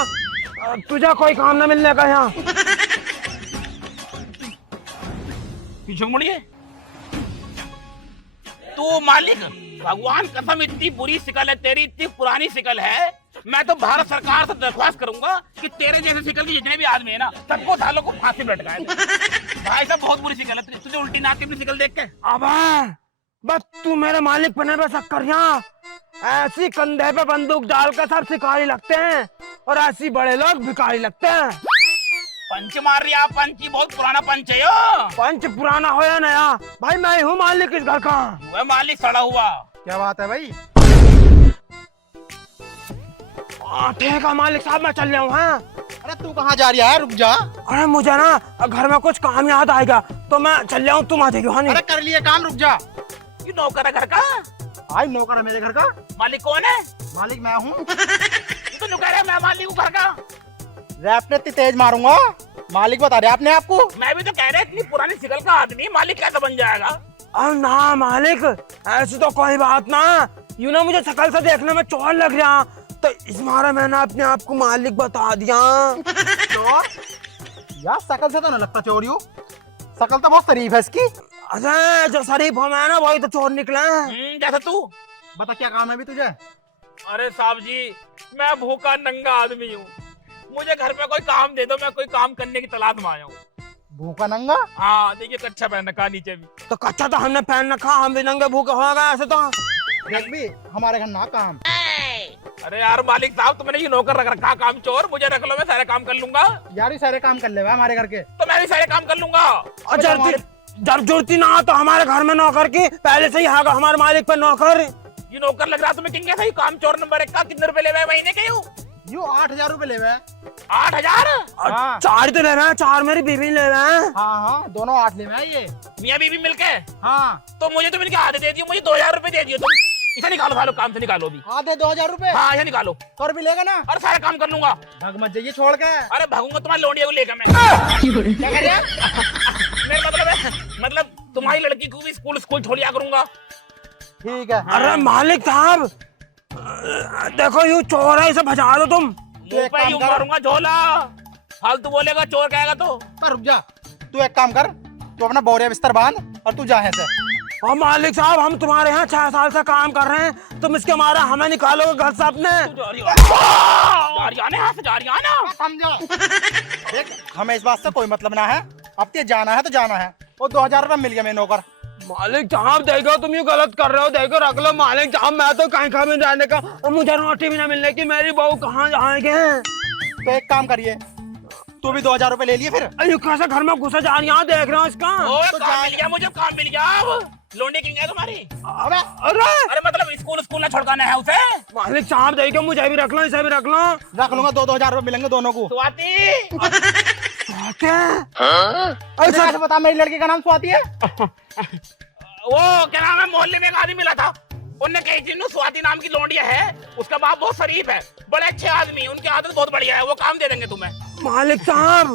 तुझे कोई काम ना मिलने का यहाँ। पीछे मुड़िए। तू मालिक, भगवान कसम इतनी बुरी शिकल है तेरी, इतनी पुरानी शिकल है। मैं तो भारत सरकार से दरख्वास्त करूंगा कि तेरे जैसे शिकल के जितने भी आदमी है ना, सबको सालों को फांसी पे लटकाए। भाई साहब बहुत बुरी शिकल है तुझे, उल्टी नाक की अपनी शिकल देख के। अबे बस तू मेरे मालिक बने पे शक कर यहाँ। ऐसी कंधे पे बंदूक डाल कर सब शिकारी लगते हैं और ऐसी बड़े लोग भिखारी लगते हैं। पंच मार रही आप, पंच बहुत पुराना पंच है यो। पंच पुराना हो या नया, भाई मैं हूँ मालिक इस घर का। वह मालिक सड़ा हुआ। क्या बात है भाई? ठीक है मालिक साहब मैं चल रहा हूँ। हाँ अरे तू कहाँ जा रहा है? रुक जा। अरे मुझे ना घर में कुछ काम याद आएगा तो मैं चल रहा हूँ, तुम आ जाइयो। हाँ अरे कर लिए काम, रुक जा। ये नौकर है घर का? भाई नौकर है मेरे घर का। मालिक कौन है? मालिक मैं हूँ। तू तो कह रहा है मैं मालिक हूँ घर का। रैप इतनी तेज मारूंगा, मालिक बता रहे अपने आप को। मैं भी तो कह रहा है इतनी पुरानी शिकल का आदमी मालिक कैसे बन जाएगा? अरे ना मालिक ऐसी तो कोई बात ना, यूं ना मुझे शकल से देखने में चोर लग रहा तो इस मारे मैंने अपने आप को मालिक बता दिया। चोर? यार शकल से तो नहीं लगता चोर यू, शकल तो बहुत शरीफ है इसकी। अरे जो शरीफ हो मैं ना वही तो चोर निकला। जैसा तू। बता क्या काम है भी तुझे? अरे साहब जी, मैं भूखा नंगा आदमी हूँ, मुझे घर पे कोई काम दे दो, मैं कोई काम करने की तलाश में आया हूँ। भूखा नंगा? हाँ देखिए कच्चा पहन रखा नीचे भी। तो कच्चा तो हमने पहन रखा, हम भी नंगे भूखे हो गए ऐसे तो। देख भी हमारे घर ना काम। अरे यार मालिक साहब, तुमने ये नौकर रख रखा काम चोर, मुझे रख लो, मैं सारे काम कर लूंगा। यार ये सारे काम कर ले हमारे घर के। तो मैं भी सारे काम कर लूंगा। और जब जरूरती ना हो तो हमारे घर में नौकर की पहले से ही है हमारे मालिक पे नौकर। ये नौकर लग रहा तुम्हें किंग सही काम चोर नंबर 1 का। कितने रुपए ले रहे महीने के? यू 8,000 रुपए ले रहे। 8,000? हाँ। 4 तो ले रहे हैं, 4 मेरी बीवी ले रहे हैं। हाँ दोनों 8 ले रहे ये। मियाँ बीवी मिलके? हाँ। तो मुझे तुम इनके आधे दे दियो, मुझे 2,000 रुपए दे दियो तुम। इसे निकालो सालो, काम से निकालो भी। आधे 2,000 रुपए? हाँ इसे निकालो। और भी लेगा ना? और सारा काम कर लूंगा। भाग मत जाइए छोड़ के। अरे भागूंगा तुम्हारे लौंडिया को लेकर मैं। क्या कर रहे हैं? मेरा मतलब है, मतलब तुम्हारी लड़की को भी स्कूल छोड़िया करूंगा। ठीक है। अरे मालिक साहब देखो यू चोर है, इसे भजा दो तुम। मुंह पे यूं मारूंगा झोला, फालतू बोलेगा चोर कहेगा तो। रुक जा, तू एक काम कर, तू अपना बोरिया बिस्तर बांध, और तू जा है से। और मालिक साहब हम तुम्हारे यहाँ 6 साल से काम कर रहे हैं, तुम इसके मारे हमें निकालोगे घर से अपने? समझो। देख हमें इस बात से कोई मतलब ना है, अब ते जाना है तो जाना है। वो 2000 रुपये मिल गया मेरे नौकर। मालिक साहब देखो तुम ये गलत कर रहे हो, देखो रख लो मालिक साहब, मैं तो कहीं खा भी जाने का और मुझे रोटी भी ना मिलने की, मेरी बहू कहाँ जाएंगे? तो एक काम करिए, तू भी 2000 रुपये ले लिए फिर। अरे कैसे घर में घुसा जा रही है, देख रहे हो इसका? तो काम मिल गया मुझे, काम मिल गया। अब लोंडी किंग है तुम्हारी। अबे अरे अरे मतलब स्कूल ना छोड़काना है उसे। मालिक साहब देखो मुझे भी रख लो, इसे भी रख लो। रख लूंगा, 2-2000 रुपये मिलेंगे दोनों को। स्वाति स्वाति? ऐसा बता, मेरी लड़की का नाम स्वाति है? वो क्या नाम है, मोहल्ले में एक आदमी मिला था, उनने कही थी नु स्वाति नाम की लोंडिया है, उसका बाप बहुत शरीफ है, बड़े अच्छे आदमी, उनकी आदत बहुत बढ़िया है, वो काम दे देंगे तुम्हें। मालिक साहब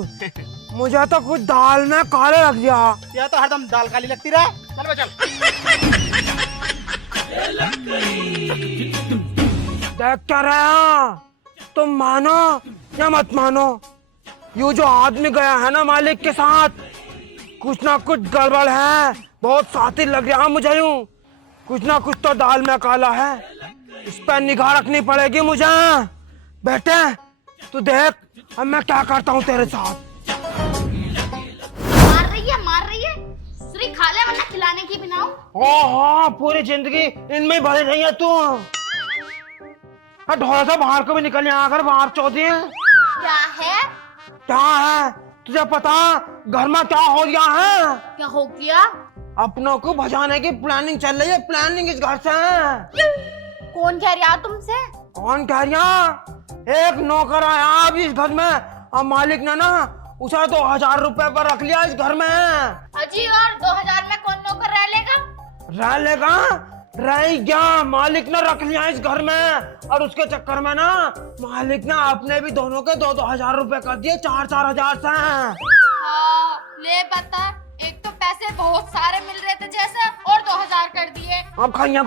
मुझे तो कुछ दाल में काले लग गया। यह तो हरदम दाल काली लगती रहा। चल बे चल। देख क्या रहे हो, तुम मानो या मत मानो, ये जो आदमी गया है ना मालिक के साथ, कुछ ना कुछ गड़बड़ है, बहुत साथी लग रहा मुझे यूं, कुछ ना कुछ तो दाल में काला है, इस पर निगाह रखनी पड़ेगी मुझे। बेटे तू देख अब मैं क्या करता हूँ तेरे साथ। मार रही है, श्री खा ले वरना खिलाने की बिना। हाँ पूरी जिंदगी इनमें ही भरी रही है तू। ढोला सा बाहर को भी निकल यहाँ कर, बाहर चौधरी है। क्या है? क्या है तुझे पता घर में क्या हो गया है? क्या हो गया? अपनों को भजाने की प्लानिंग चल रही है, प्लानिंग इस घर से है। कौन कह रहा तुमसे? कौन कह रहा? एक नौकर आया अभी इस घर में, अब मालिक ने ना उसे 2000 रुपए पर रख लिया इस घर में। अजी और 2000 में कौन नौकर रह लेगा? रह लेगा, रह ही गया, मालिक ने रख लिया इस घर में, और उसके चक्कर में ना मालिक ने अपने भी दोनों के 2-2 हजार रुपए कर दिए, 4-4 हजार से। हाँ ले बता, एक तो पैसे बहुत सारे मिल रहे थे जैसे, और 2000 कर दिए। अब खाइए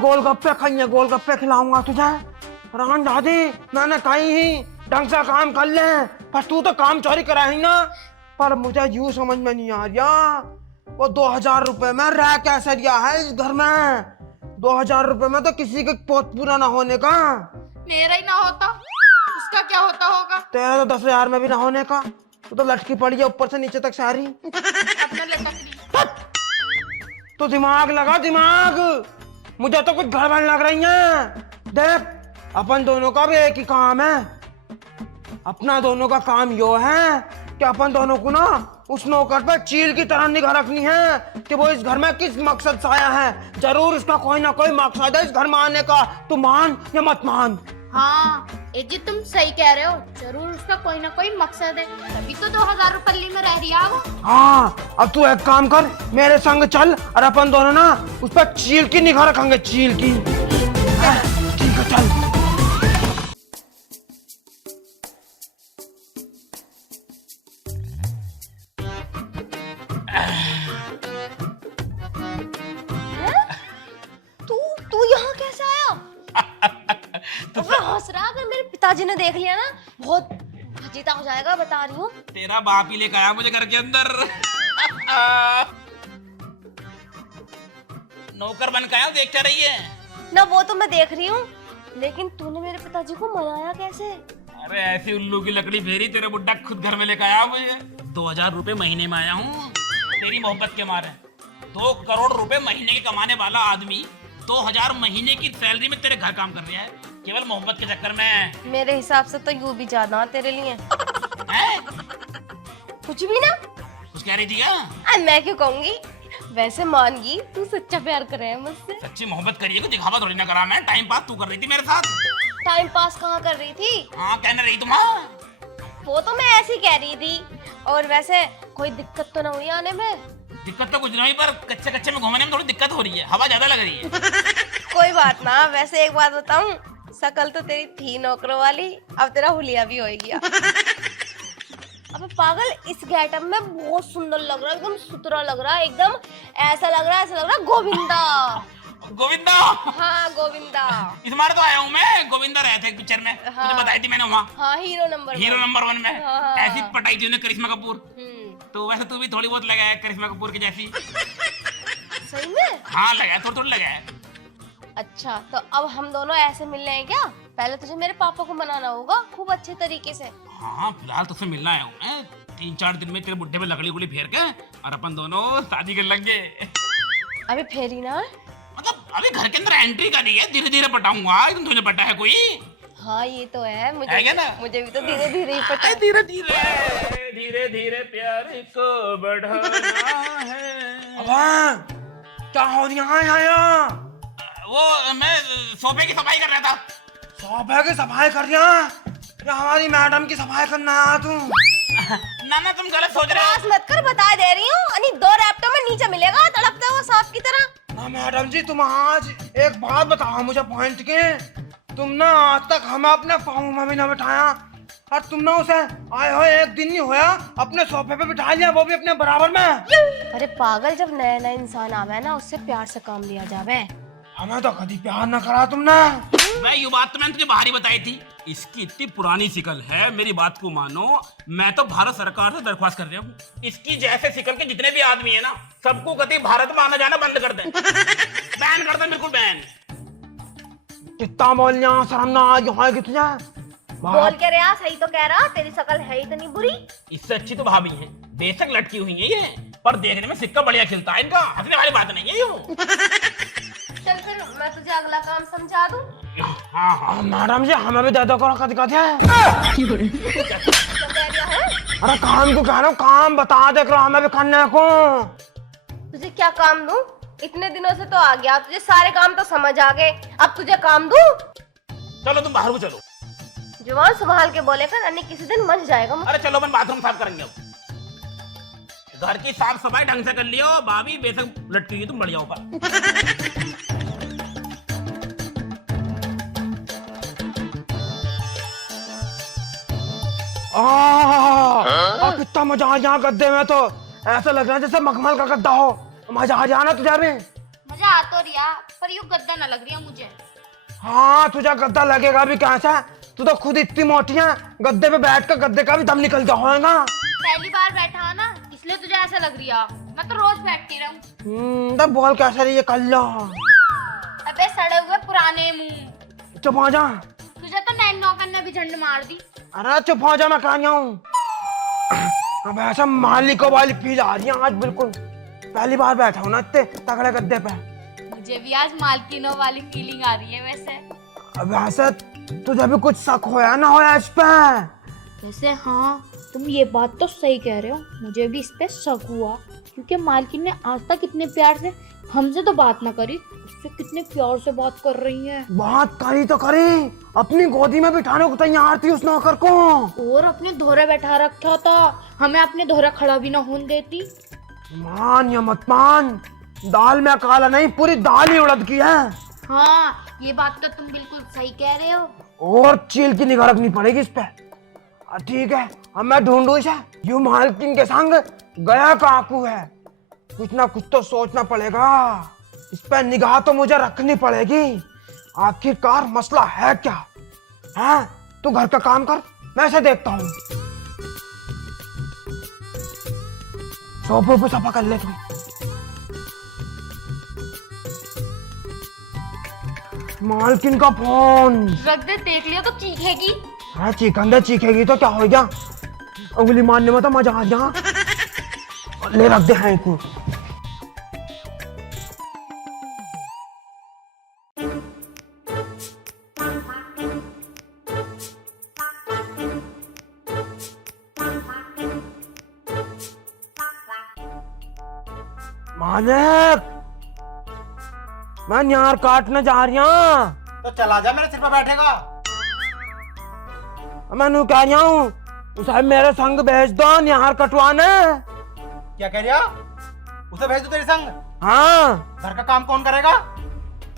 गोलगप्पे खिलाऊंगा तुझे। रान दादी मैंने कही ही ढंग से काम कर ले, पर तू तो काम चोरी करा ही ना। पर मुझे यूं समझ में नहीं आ रहा, वो 2000 रुपए में रह कैसे दिया है इस घर में? 2000 रुपए में तो किसी के पोत पूरा ना होने का। मेरा ही ना होता, उसका क्या होता होगा? तेरा तो 10,000 में भी ना होने का, तू तो लटकी पड़ी है ऊपर से नीचे तक सारी। अपने लटक तो दिमाग लगा, दिमाग, मुझे तो कुछ गड़बड़ लग रही है। देख अपन दोनों का भी एक ही काम है, अपना दोनों का काम यो है कि अपन दोनों को ना उस नौकर पर चील की तरह निगाह रखनी है कि वो इस घर में किस मकसद से आया है। जरूर इसका कोई ना कोई मकसद है इस घर में आने का, तू मान या मत मान। हाँ जी तुम सही कह रहे हो, जरूर उसका कोई ना कोई मकसद है, तभी तो 2000 रुपये में रह रही है वो। हाँ अब तू एक काम कर, मेरे संग चल और अपन दोनों ना उस पर चील की निगाह रखेंगे, चील की। ठीक है चल। तू यहाँ कैसे आया? तो मैं हंस रहा, अगर मेरे पिताजी ने देख लिया ना बहुत फजीता हो जाएगा, बता रही हूँ। तेरा बाप ही लेकर आया मुझे घर के अंदर। नौकर बन के आया, देख क्या रही है? ना वो तो मैं देख रही हूँ, लेकिन तूने मेरे पिताजी को मनाया कैसे? अरे ऐसी उल्लू की लकड़ी फेरी, तेरे बुड्ढा खुद घर में लेकर आया मुझे। 2000 रुपए महीने में आया हूँ तेरी मोहब्बत के मारे। 2 करोड़ रुपए महीने के कमाने वाला आदमी 2000 महीने की सैलरी में तेरे घर काम कर रहा है, केवल मोहब्बत के चक्कर में। मेरे हिसाब से तो यूं भी ज्यादा तेरे लिए। हैं? कुछ भी ना। कुछ कह रही थी क्या? मैं क्यों कहूंगी, वैसे मानगी तू सच्चा प्यार कर रहा है मुझसे। सच्ची मोहब्बत करिए, कोई दिखावा थोड़ी ना करा मैं, टाइम पास तू कर रही थी मेरे साथ। टाइम पास कहाँ कर रही थी? हाँ कहने रही तुम। हाँ वो तो मैं ऐसे ही कह रही थी, और वैसे कोई दिक्कत तो ना हुई आने में? दिक्कत तो कुछ नहीं, पर कच्चे कच्चे में घूमने में थोड़ी दिक्कत हो रही है, हवा ज्यादा लग रही है। कोई बात ना, वैसे एक बात बताऊं, शकल तो तेरी थी नौकरों वाली, अब तेरा हुलिया भी हो गया। अबे पागल, इस गेटअप में बहुत सुंदर लग रहा है, एकदम सुथरा लग रहा है, एकदम ऐसा लग रहा है गोविंदा। गोविंदा? हाँ गोविंदा। इस बार तो आया हूँ मैं, गोविंदा रहे थे एक पिक्चर में। हाँ। तुझे बताई थी मैंने वहाँ। हाँ हीरो नंबर 1 में। हाँ। ऐसी पटाई थी उन्हें करिश्मा कपूर। तो वैसे तू भी थोड़ी बहुत लगा है करिश्मा कपूर की जैसी। सही में? हाँ लगा है, थोड़ा थोड़ा लगा है। अच्छा तो अब हम दोनों ऐसे मिल रहे हैं क्या? पहले तुझे मेरे पापा को मनाना होगा खूब अच्छे तरीके से। हाँ फिलहाल तुझसे मिलना आया हूँ मैं। 3-4 दिन में तेरे बुड्ढे पे लकड़ी गुड़ी फेर के और अपन दोनों शादी कर लेंगे। अभी फेरी ना? मतलब अभी घर के अंदर एंट्री करनी है, धीरे धीरे पटाऊंगा। तुम तुझे पटा है कोई? हाँ ये तो है, है मुझे क्या ना? मुझे भी तो धीरे धीरे ही पता है। धीरे धीरे धीरे धीरे प्यार को बढ़ाना है। अब क्या हो रहा है यहाँ? वो मैं सोफे की सफाई कर रहा था। सोफे की सफाई कर रहा? या हमारी मैडम की सफाई करना आया तू? ना ना तुम गलत सोच रहे हो। बकवास मत कर, बता दे रही हूँ। अनि 2 रैप्टो में नीचे मिलेगा तड़पता हुआ सांप की तरह। ना मैडम जी, तुम आज एक बात बताओ मुझे पॉइंट के। तुमने आज तक हमें अपने पाँव में भी ना बिठाया और तुमने उसे आए हो एक दिन नहीं होया अपने सोफे पे बिठा लिया, वो भी अपने बराबर में। अरे पागल, जब नया नया इंसान आवे ना उससे प्यार से काम लिया जावे। हमें तो कभी प्यार ना करा तुमने। मैं ये बात तो मैंने तुझे बाहर ही बताई थी। इसकी इतनी पुरानी शिकल है, मेरी बात को मानो। मैं तो भारत सरकार से दरख्वास्त कर रहा हूँ, इसकी जैसे शिकल के जितने भी आदमी है ना, सबको कभी भारत में आना जाना बंद कर दे। बैन कर दे, बिल्कुल बैन। कितना बोल रहा, शर्म ना आ यहाँ की तुझे? बोल के रहा, सही तो कह रहा, तेरी शकल है इतनी बुरी। इससे अच्छी तो भाभी है, बेशक लटकी हुई है ये, पर देखने में सिक्का बढ़िया खिलता है इनका। हंसने वाली बात नहीं है ये। चल फिर मैं तुझे अगला काम समझा दूं। हाँ हाँ मैडम जी, हमें भी दे दो करो कद कद है। क्या कह रहा है? अरे काम को कह रहा हूँ, काम बता दे करो हमें भी करने को। तुझे क्या काम दूं? इतने दिनों से तो आ गया, तुझे सारे काम तो समझ आ गए, अब तुझे काम दूं? चलो तुम बाहर को चलो। जुबान संभाल के बोले कर, अन्य किसी दिन मंच जाएगा मुझे। अरे चलो अपन बाथरूम साफ करेंगे अब। घर की साफ सफाई ढंग से कर लियो, भाभी बेशक लटकी हुई तुम बढ़िया ऊपर। कितना मजा आ यहाँ गद्दे में, तो ऐसा लग रहा है जैसे मखमल का गद्दा हो। मजा आ जाना तुझे भी। मजा आ तो रिया, पर यूं गद्दा ना लग रही है मुझे। हाँ तुझे गद्दा लगेगा भी कैसा? तू तो खुद इतनी मोटी है, गद्दे पे बैठ कर गद्दे का भी दम निकलता होगा। पहली बार बैठा है ना, इसलिए तुझे ऐसा लग रही है। मैं तो रोज बैठती रहूं। तब बोल कैसा रही है कल्ला? अबे सड़े हुए पुराने मुंह। चुप हो जा। तुझे तो नैन नौकन ने भी झंड मार दी। अरे चुप हो जा, मैं कहा हूँ। अब ऐसा मालिकों वाली फील आ रही है आज बिल्कुल। पहली बार बैठा हूँ ना इतने तगड़े गद्दे पे। मुझे भी आज मालकिनों वाली फीलिंग आ रही है वैसे। अब ऐसा तुझे भी कुछ शक होया ना होया इस पे? वैसे हाँ, तुम ये बात तो सही कह रहे हो, मुझे भी इस पे शक हुआ, क्योंकि मालकिन ने आज तक इतने प्यार से हमसे तो बात ना करी, उससे कितने प्यार से बात कर रही है। बात करी तो करी, अपनी गोदी में बिठाने को तैयार थी उस नौकर को। और अपने धोरे बैठा रखा था, हमें अपने धोरे खड़ा भी ना होने देती। मान या मत मान, दाल में काला नहीं, पूरी दाल ही उड़द की है। हाँ ये बात तो तुम बिल्कुल सही कह रहे हो। और चील की निगाह रखनी पड़ेगी इस पे। ठीक है, अब मैं ढूंढू इसे। यू मालकिन के संग गया काकू है, कुछ ना कुछ तो सोचना पड़ेगा। इस पे निगाह तो मुझे रखनी पड़ेगी। आखिरकार मसला है क्या? हाँ तू घर का काम कर, मैं इसे देखता हूँ। सोफे पे सफा कर ले तू। मालकिन का फोन। रख दे, देख लिया तो चीखेगी। हाँ चीखंदे, चीखेगी तो क्या हो गया? उंगली मारने में तो मजा आ जा। ले रख दे हैं को। मालिक, मैं न्यार काटने जा रही हूँ। तो चला जा, मेरे सिर पर बैठेगा। मैं नू कह रहा हूँ, उसे मेरे संग भेज दो न्यार कटवाने। क्या कह रहा? उसे भेज दो तेरे संग? हाँ। घर का काम कौन करेगा?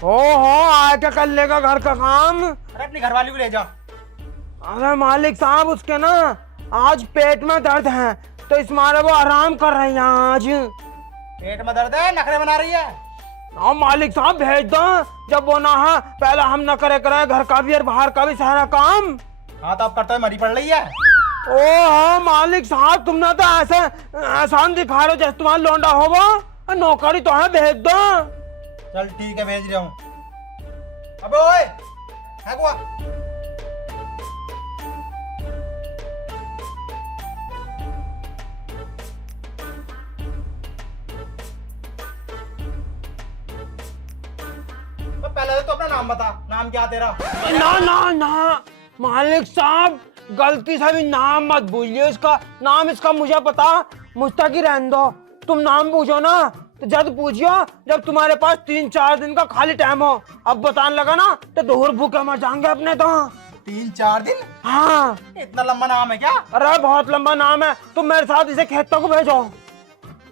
ओहो, आके कर लेगा घर का काम। अरे अपनी घरवाली को ले जा। अरे मालिक साहब, उसके ना आज पेट में दर्द है, तो इस मारे वो आराम कर रही है आज। पेट में दर्द है, नखरे बना रही है। हाँ मालिक साहब भेज दो, जब वो ना है पहले हम न करे घर का भी और बाहर का भी सारा काम। हाँ तो अब करते हुए मरी पड़ रही है। ओह मालिक साहब, तुमने तो ऐसे एहसान दिखा रहे हो जैसे तुम्हारा लौंडा हो वो। नौकरी तो है, भेज दो। चल ठीक है, भेज रहा हूँ। अबे ओए, है गुआ। तो पहले तो अपना नाम बता, नाम क्या तेरा? ना ना ना मालिक साहब, गलती से भी नाम मत भूलिए इसका। नाम इसका मुझे पता, मुस्तकी रहने दो। तुम नाम पूछो ना तो जब पूछियो जब तुम्हारे पास 3-4 दिन का खाली टाइम हो। अब बताने लगा ना तो ढोर भूखे मर जाएंगे अपने तो। 3-4 दिन? हाँ, इतना लंबा नाम है क्या? अरे बहुत लंबा नाम है, तुम मेरे साथ इसे खेतों को भेजो।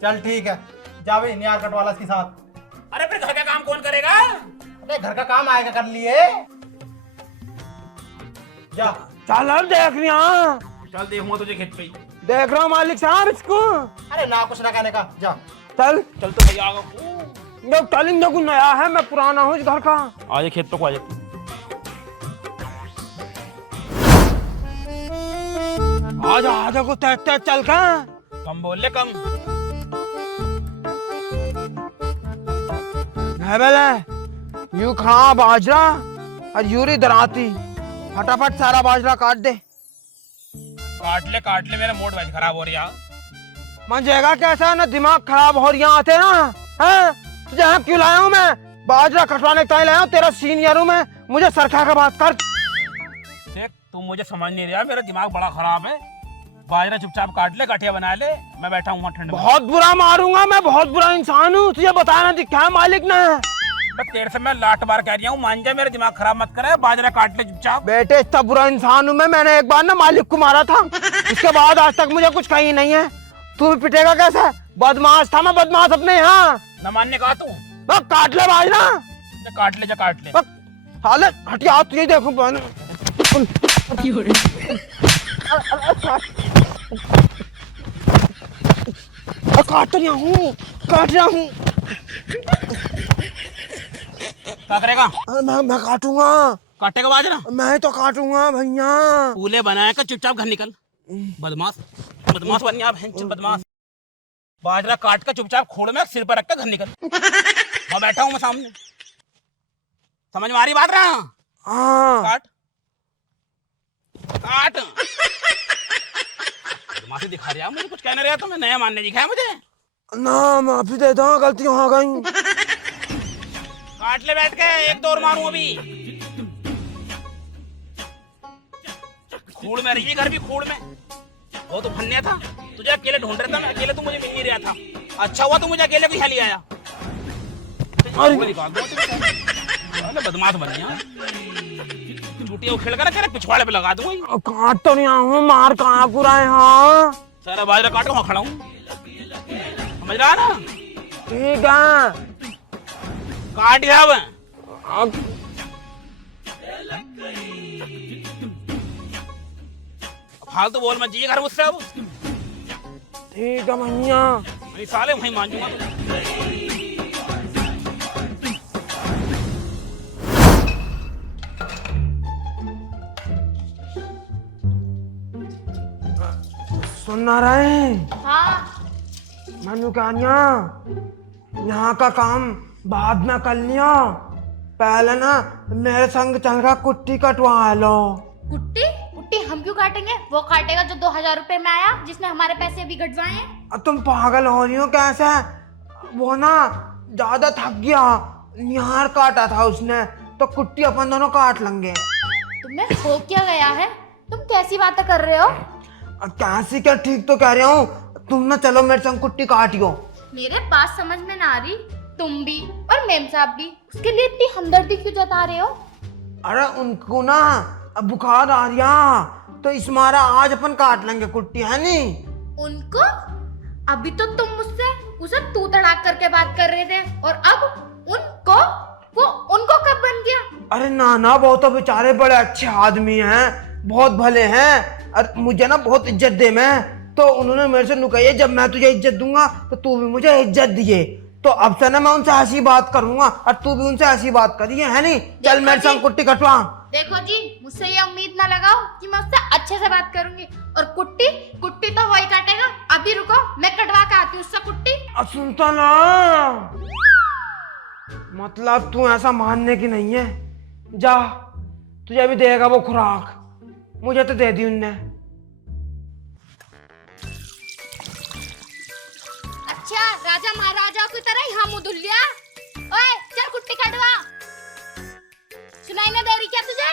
चल ठीक है, जा भाई निहार कटवाला के साथ। अरे फिर घर का काम कौन करेगा? अरे घर का काम आएगा कर लिए। जा। चल अब देख लिया, चल देखूंगा तुझे खेत पे ही। देख रहा हूँ मालिक साहब इसको। अरे ना कुछ ना कहने का, जा। चल चल तो भैया आगा। जब टलिंग को नया है, मैं पुराना हूँ इस घर का। आजे खेतों को आजे। आजा आजा को तेज तेज चल का। कम बोल ले, कम। है बेले, यूं खा बाजरा और यूरी दराती। फटाफट सारा बाजरा काट दे। काट ले, मेरा मूड वैसे खराब हो रहा। मन जाएगा कैसा ना, दिमाग खराब हो रही आते ना है। जहाँ क्यों लाया हूँ मैं? बाजरा कटवाने के लाया हूँ, तेरा सीनियर हूँ मैं, मुझे सरखा का बात कर। देख तुम मुझे समझ नहीं रहा, मेरा दिमाग बड़ा खराब है। बाजरा चुपचाप काट ले, काठिया बना ले, मैं बैठा हूँ ठंड में। बहुत बुरा मारूंगा मैं, बहुत बुरा इंसान हूँ, तुझे बताना दिखा है मालिक ने। तेरे से मैं लाट बार कह रहा हूँ, मान जा, मेरा दिमाग खराब मत करे। बाजरा काट ले चुपचाप। बेटे इतना बुरा इंसान हूँ मैं, मैंने एक बार ना मालिक को मारा था, उसके बाद आज तक मुझे कुछ कही नहीं है। तू भी पिटेगा कैसे? बदमाश था मैं, बदमाश अपने यहाँ। न मानने का तू? काट ले बाजरा। काट ले, जा काट ले। हाले हटिया, तुझे देखूं काट रहा हूँ, काट रहा हूँ। क्या करेगा? मैं काटूंगा। काटेगा बाजरा? मैं तो काटूंगा भैया। फूले बनाए का चुपचाप घर निकल। बदमाश, बदमाश बन गया, बदमाश। बाजरा काट का चुपचाप खोड़ में सिर पर रख कर घर निकल। मैं बैठा हूँ मैं सामने, समझ में आ रही बात? रहा हाँ काट काट। बदमाशी दिखा रहा, मुझे कुछ कहने रहा तो मैं नया मानने दिखाया मुझे। ना माफी देता हूँ, गलती हो गई। काट ले बैठ के, एक दो और मारूं अभी। खूड़ में रही, घर भी खूड़ में। वो तो फन्ने था, तुझे अकेले ढूंढ रहा था मैं, अकेले तू मुझे मिल नहीं रहा था। अच्छा हुआ तू मुझे अकेले को यहाँ ले आया। बदमाश बन गया, चूटिया उखेड़ कर तेरे पिछवाड़े पे लगा दूंगा। काट तो नहीं आऊँ, मार कहाँ पूरा है। हाँ सारा बाजरा काट के वहां खड़ा हूँ, समझ रहा ना? ठीक है, काट अब। फालतू बोल मत जी घर मुझसे अब। ठीक है भैया। मैं साले वहीं मान जूंगा तुझे। सुन ना रहे? हाँ मनु कानिया, यहाँ का काम बाद में कर लिया, पहले ना मेरे संग चल का कुट्टी कटवा लो। कुट्टी? कुट्टी हम क्यों काटेंगे? वो काटेगा जो 2000 रुपए में आया, जिसने हमारे पैसे अभी कटवाए हैं। अब तुम पागल हो रही हो कैसे? वो ना ज्यादा थक गया, निहार काटा था उसने, तो कुट्टी अपन दोनों काट लेंगे। तुम्हें हो क्या गया है? तुम कैसी बातें कर रहे हो? कैसी क्या, ठीक तो कह रहा हूँ, तुम ना चलो मेरे संग कुट्टी काटियो। मेरे बात समझ में ना आ रही, तुम भी और मेम साहब भी उसके लिए इतनी हमदर्दी क्यों जता रहे हो? अरे उनको ना अब बुखार आ रहा, तो इस मारा आज अपन काट लेंगे कुट्टी, है नी? उनको? अभी तो तुम मुझसे उसे तू तड़ाक करके बात कर रहे थे, और अब उनको? वो उनको कब बन गया? अरे ना ना, वो तो बेचारे बड़े अच्छे आदमी हैं, बहुत भले हैं, और मुझे ना बहुत इज्जत दे मैं, तो उन्होंने मेरे से नुकाई, जब मैं तुझे इज्जत दूंगा तो तू भी मुझे इज्जत दिए, तो अब से ना मैं उनसे ऐसी बात करूंगा और तू भी उनसे ऐसी बात करिए, है नहीं? चल मेरे संग कुट्टी कटवा। देखो जी, मुझसे ये उम्मीद ना लगाओ कि मैं उससे अच्छे से बात करूंगी। और कुट्टी कुट्टी तो वही काटेगा। अभी रुको, मैं कटवा के आती हूँ उससे कुट्टी। अब सुनता ना, मतलब तू ऐसा मानने की नहीं है। जा, तुझे भी देगा वो खुराक, मुझे तो दे दी उनने। अच्छा, राजा महाराजा की तरह ही हम उधुलिया। ओए चल कुट्टी कटवा। सुनाई ना दे रही क्या तुझे?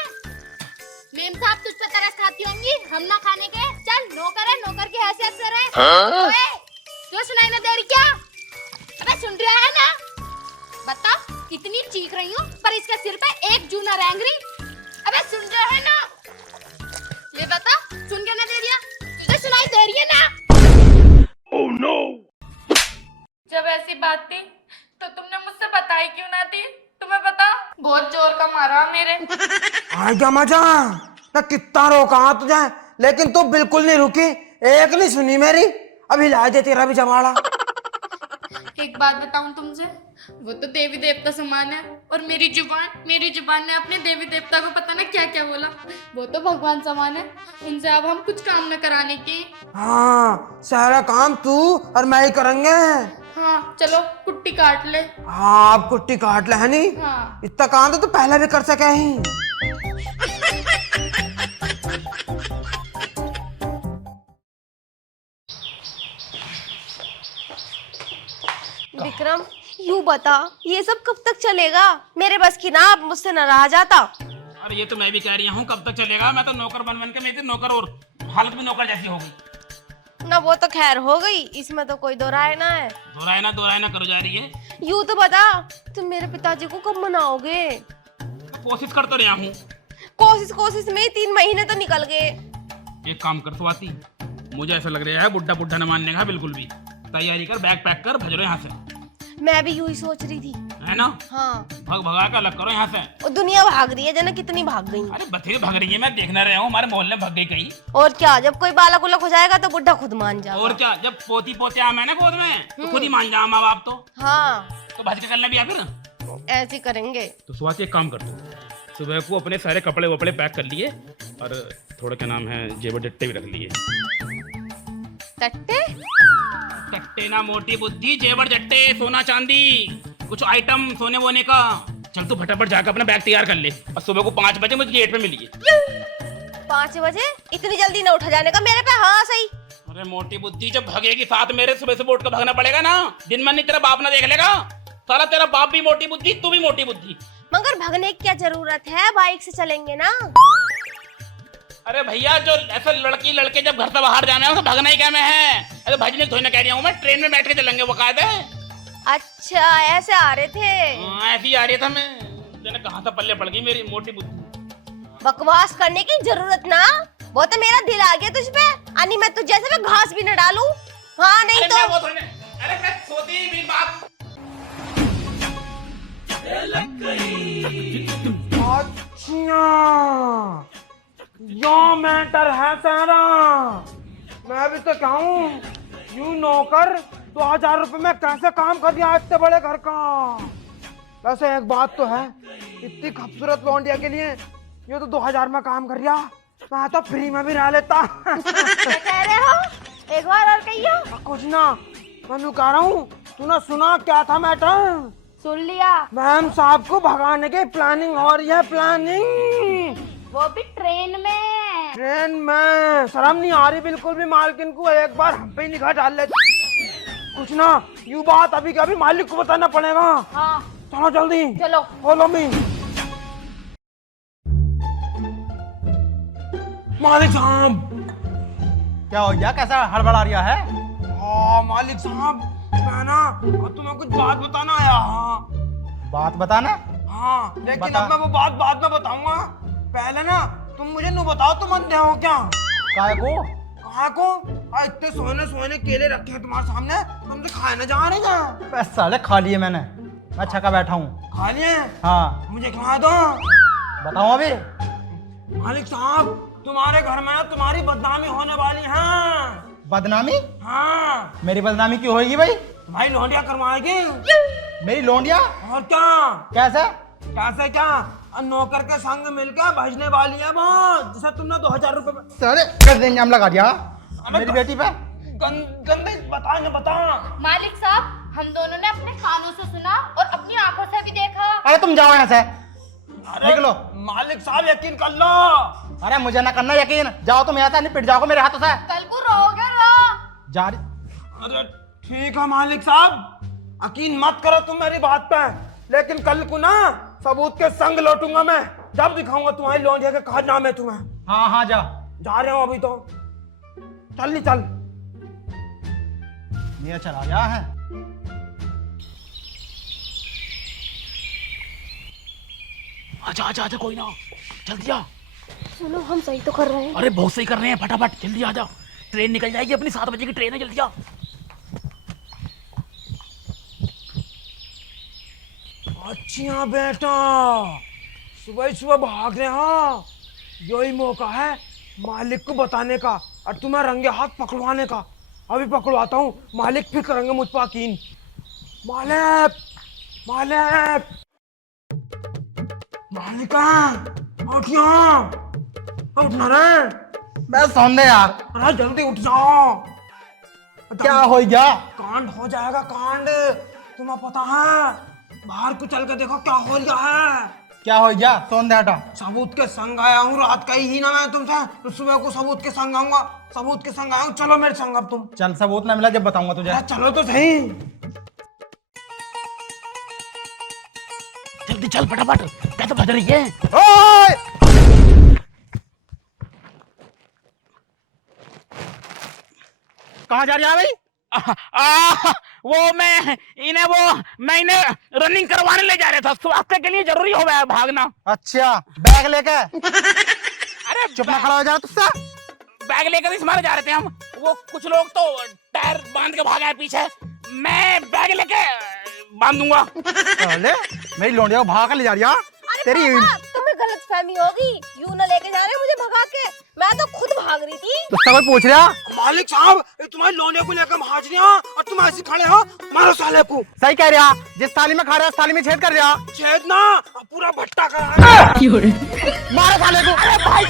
मेम साहब तुझ पे तरस खाती होंगी, हम ना खाने के। चल नौकर है, नौकर की हैसियत से रहे। ओए तो सुनाई ना दे रही क्या? अबे सुन रहा है ना? बता, कितनी चीख रही हूँ पर इसके सिर पे एक जू ना रेंग रही। अबे सुन रहा है ना? ये बता, सुन के ना दे दिया? तुझे सुनाई दे रही है ना? Oh no. जब ऐसी बात थी तो तुमने मुझसे बताई क्यों ना थी? तुम्हें पता, बहुत जोर का मारा मेरे। आए क्या मजा ना, कितना रोका तुझे, लेकिन तू बिल्कुल नहीं रुकी, एक नहीं सुनी मेरी। अभी हिला दे तेरा भी जमाड़ा। एक बात बताऊं तुमसे, वो तो देवी देवता समान है और मेरी जुबान ने अपने देवी देवता को पता ना क्या क्या बोला। वो तो भगवान समान है, उनसे अब हम कुछ काम न कराने के। हाँ, सारा काम तू और मैं ही करेंगे। हाँ चलो कुट्टी काट ले। हाँ, अब कुट्टी काट ले है नी। हाँ। इतना काम तो तू पहले भी कर सके ही। विक्रम, यूं बता, ये सब कब तक चलेगा? मेरे बस की ना, अब मुझसे नाराज आता। अरे ये तो मैं भी कह रही हूँ, कब तक चलेगा? मैं तो नौकर बन बन के मेरी नौकर और हालत भी नौकर जैसी हो गई। ना वो तो खैर हो गई, इसमें तो कोई दो राय ना है। दो राय ना करो जा रही है। यूं तो बता, तुम मेरे पिताजी को कब मनाओगे? कोशिश कर तो रहा हूँ। कोशिश में ही 3 महीने तो निकल गए। एक काम कर स्वाति, मुझे ऐसा लग रहा है बुड्ढा बुड्ढा न मानने का बिल्कुल भी। तैयारी कर, बैग पैक कर, भज लो यहाँ से। मैं भी यूं ही सोच रही थी। है ना? हाँ। भगा कर अलग करो यहाँ से। और दुनिया भाग रही है, जाने कितनी भाग गई। अरे बथेरे भाग रही है, मैं देखना रहा हूँ, हमारे मोहल्ले में भाग गई कहीं। और क्या, जब कोई बालक उलक हो जाएगा तो बुढ़ा खुद मान जाएगा। और क्या, जब पोती पोते आम है ना गोद में तो खुद ही मान जाओ माँ बाप तो। हाँ, तो भज के करना भी आ फिर। ऐसे ही करेंगे। तो स्वाति एक काम कर तू, सुबह को अपने सारे कपड़े वपड़े पैक कर लिए और थोड़ा क्या नाम है जेवर जट्टे भी रख लिए। टट्टे? टट्टे ना मोटी बुद्धि, जेवर जट्टे, सोना चांदी, कुछ आइटम सोने वोने का। चल तू फटाफट जाकर अपना बैग तैयार कर ले और सुबह को 5 बजे मुझे गेट पे मिलिए। 5 बजे? इतनी जल्दी ना उठा जाने का मेरे पे। हाँ सही। अरे मोटी बुद्धि, जब भगेगी साथ मेरे, सुबह से उठ कर भागना पड़ेगा ना। दिन में नहीं तेरा बाप ना देख लेगा। साला तेरा बाप भी मोटी बुद्धि, तू भी मोटी बुद्धि। मगर भगने की क्या जरूरत है, बाइक से चलेंगे ना। अरे भैया, जो ऐसे लड़की लड़के जब घर से बाहर जाना है तो भगना ही क्या में है। अरे भजने थोड़ी ना कह रही हूँ मैं, ट्रेन में बैठ के चलेंगे वो कायदे। अच्छा, ऐसे आ रहे थे। ऐसी आ रही था मैं, मैंने कहा था पल्ले पड़ गई मेरी मोटी बुद्धि। बकवास करने की जरूरत ना, वो तो मेरा दिल आ गया तुझ पे। अनि मैं तुझ जैसे में घास भी न डालूं। हाँ नहीं अरे तो। मैं वो थोड़ी ना- अरे मैं सोती भी बात। अच्छा, यो मैटर है सारा। मैं भी तो कहूँ, यूं नौकर 2000 रुपए में कैसे काम कर दिया इतने बड़े घर का। वैसे एक बात तो है, इतनी खूबसूरत लौंडिया के लिए ये तो 2000 में काम कर दिया, मैं तो फ्री में भी रह लेता। क्या कह रहे हो? एक बार और कहियो। कुछ ना, मैं कह रहा हूँ, तूने सुना क्या था मैटर? सुन लिया। मैम साहब को भगाने की प्लानिंग हो रही है, प्लानिंग। वो भी ट्रेन में। ट्रेन में शर्म नहीं आ रही बिल्कुल भी मालकिन को, एक बार हम पे निगाह डाल ले। कुछ ना, यू बात अभी के अभी मालिक को बताना पड़ेगा। हाँ चलो जल्दी, चलो। Follow me. मालिक साहब। क्या हो गया, कैसा हड़बड़ा रिया है? हाँ मालिक साहब, मैं ना अब तुम्हें कुछ बात बताना आया। हाँ बात बताना? हाँ, लेकिन बता। अब मैं वो बात बाद में बताऊंगा। पहले ना तुम मुझे नू बताओ, तुम अंधे हो क्या? काय को? कहाँ को? इतने सोने सोने केले रखे हैं तुम्हारे सामने, तुमसे खाए ना जा रहे क्या? बस साले खा लिए मैंने, मैं छका बैठा हूँ। खा लिए? हाँ। मुझे खिला दो। बताओ अभी। मालिक साहब, तुम्हारे घर में ना तुम्हारी बदनामी होने वाली है। बदनामी? हाँ। मेरी बदनामी क्यों होगी भाई? भाई लौंडिया करवाएगी। मेरी लौंडिया? और क्या? कैसे? कैसे क्या? नौकर के संग मिलकर भजने वाली है वो, जिसे तुमने 2000 रुपए सारे कर देंगे हम लगा दिया मेरी बेटी पे। गंदे बता न बता। मालिक साहब, हम दोनों ने अपने कानों से सुना और अपनी आंखों से भी देखा। अरे तुम जाओ यहाँ से, अरे निकलो। मालिक साहब यकीन कर लो। अरे मुझे ना करना यकीन, जाओ तुम यहाँ से, नहीं पिट जाओगे मेरे हाथों से। कल को रहोगे रो। जा रही। अरे ठीक है मालिक साहब, यकीन मत करो तुम मेरी बात पे, लेकिन कल को ना सबूत के संग लौटूंगा मैं, जब दिखाऊंगा तुम्हारी लौंडे के कारनामे तुम्हें। हाँ हाँ जा जा रहे हो अभी तो, चल नहीं चल। ये चला गया है। आजा आजा आजा, कोई ना, जल्दी आ। सुनो, हम सही तो कर रहे हैं। अरे बहुत सही कर रहे हैं, फटाफट जल्दी आ जा, ट्रेन निकल जाएगी अपनी, 7 बजे की ट्रेन है, जल्दी आ। अच्छा बेटा, सुबह सुबह भाग रहे हो, यही मौका है मालिक को बताने का और तुम्हें रंगे हाथ पकड़वाने का। अभी पकड़वाता हूँ, मालिक फिर करेंगे मुझ पर यकीन। मालिक मालिक मालिका, उठियो, उठना रे। मैं सोन दे यार। अरे जल्दी उठ जाओ। क्या हो गया? कांड हो जाएगा, कांड। तुम्हें पता है, बाहर को चल के देखो क्या हो गया है। क्या हो गया? सोन दे हटा। सबूत के संग आया हूँ, रात का ही ना मैं तुमसे, तो सुबह को सबूत के संग आऊंगा, सबूत के संग आया हूँ। चलो मेरे संग अब तुम। चल, सबूत ना मिला जब बताऊंगा तुझे। अरे चलो तो सही। जल्दी चल फटाफट, कैसे भज रही है? ओए! कहाँ जा रही है भाई? वो मैं इन्हें रनिंग करवाने ले जा रहा था, स्वास्थ्य के लिए जरूरी हो गया भागना। अच्छा, बैग लेके? अरे चुप ना खड़ा हो जा तुझसे। बैग लेकर इस मारे जा रहे थे हम, वो कुछ लोग तो टायर बांध के भागा है पीछे, मैं बैग लेके बांधूंगा। अरे मेरी लौंडिया को भाग कर ले जा रही है तेरी। तुम्हें गलत फहमी होगी, यूं ना लेके जा रहे हो मुझे भगा के, मैं तो खुद भाग रही थी। तुझसे कोई पूछ रहा? मालिक साहब, ये तुम्हारे लौंडे को लेकर भाज रहे हो और तुम ऐसे खड़े हो, मारो साले को। सही कह रहा, जिस थाली में खा रहा है उस थाली में छेद कर रहा। छेद ना, पूरा भट्टा करा। मारो साले को। अरे भाई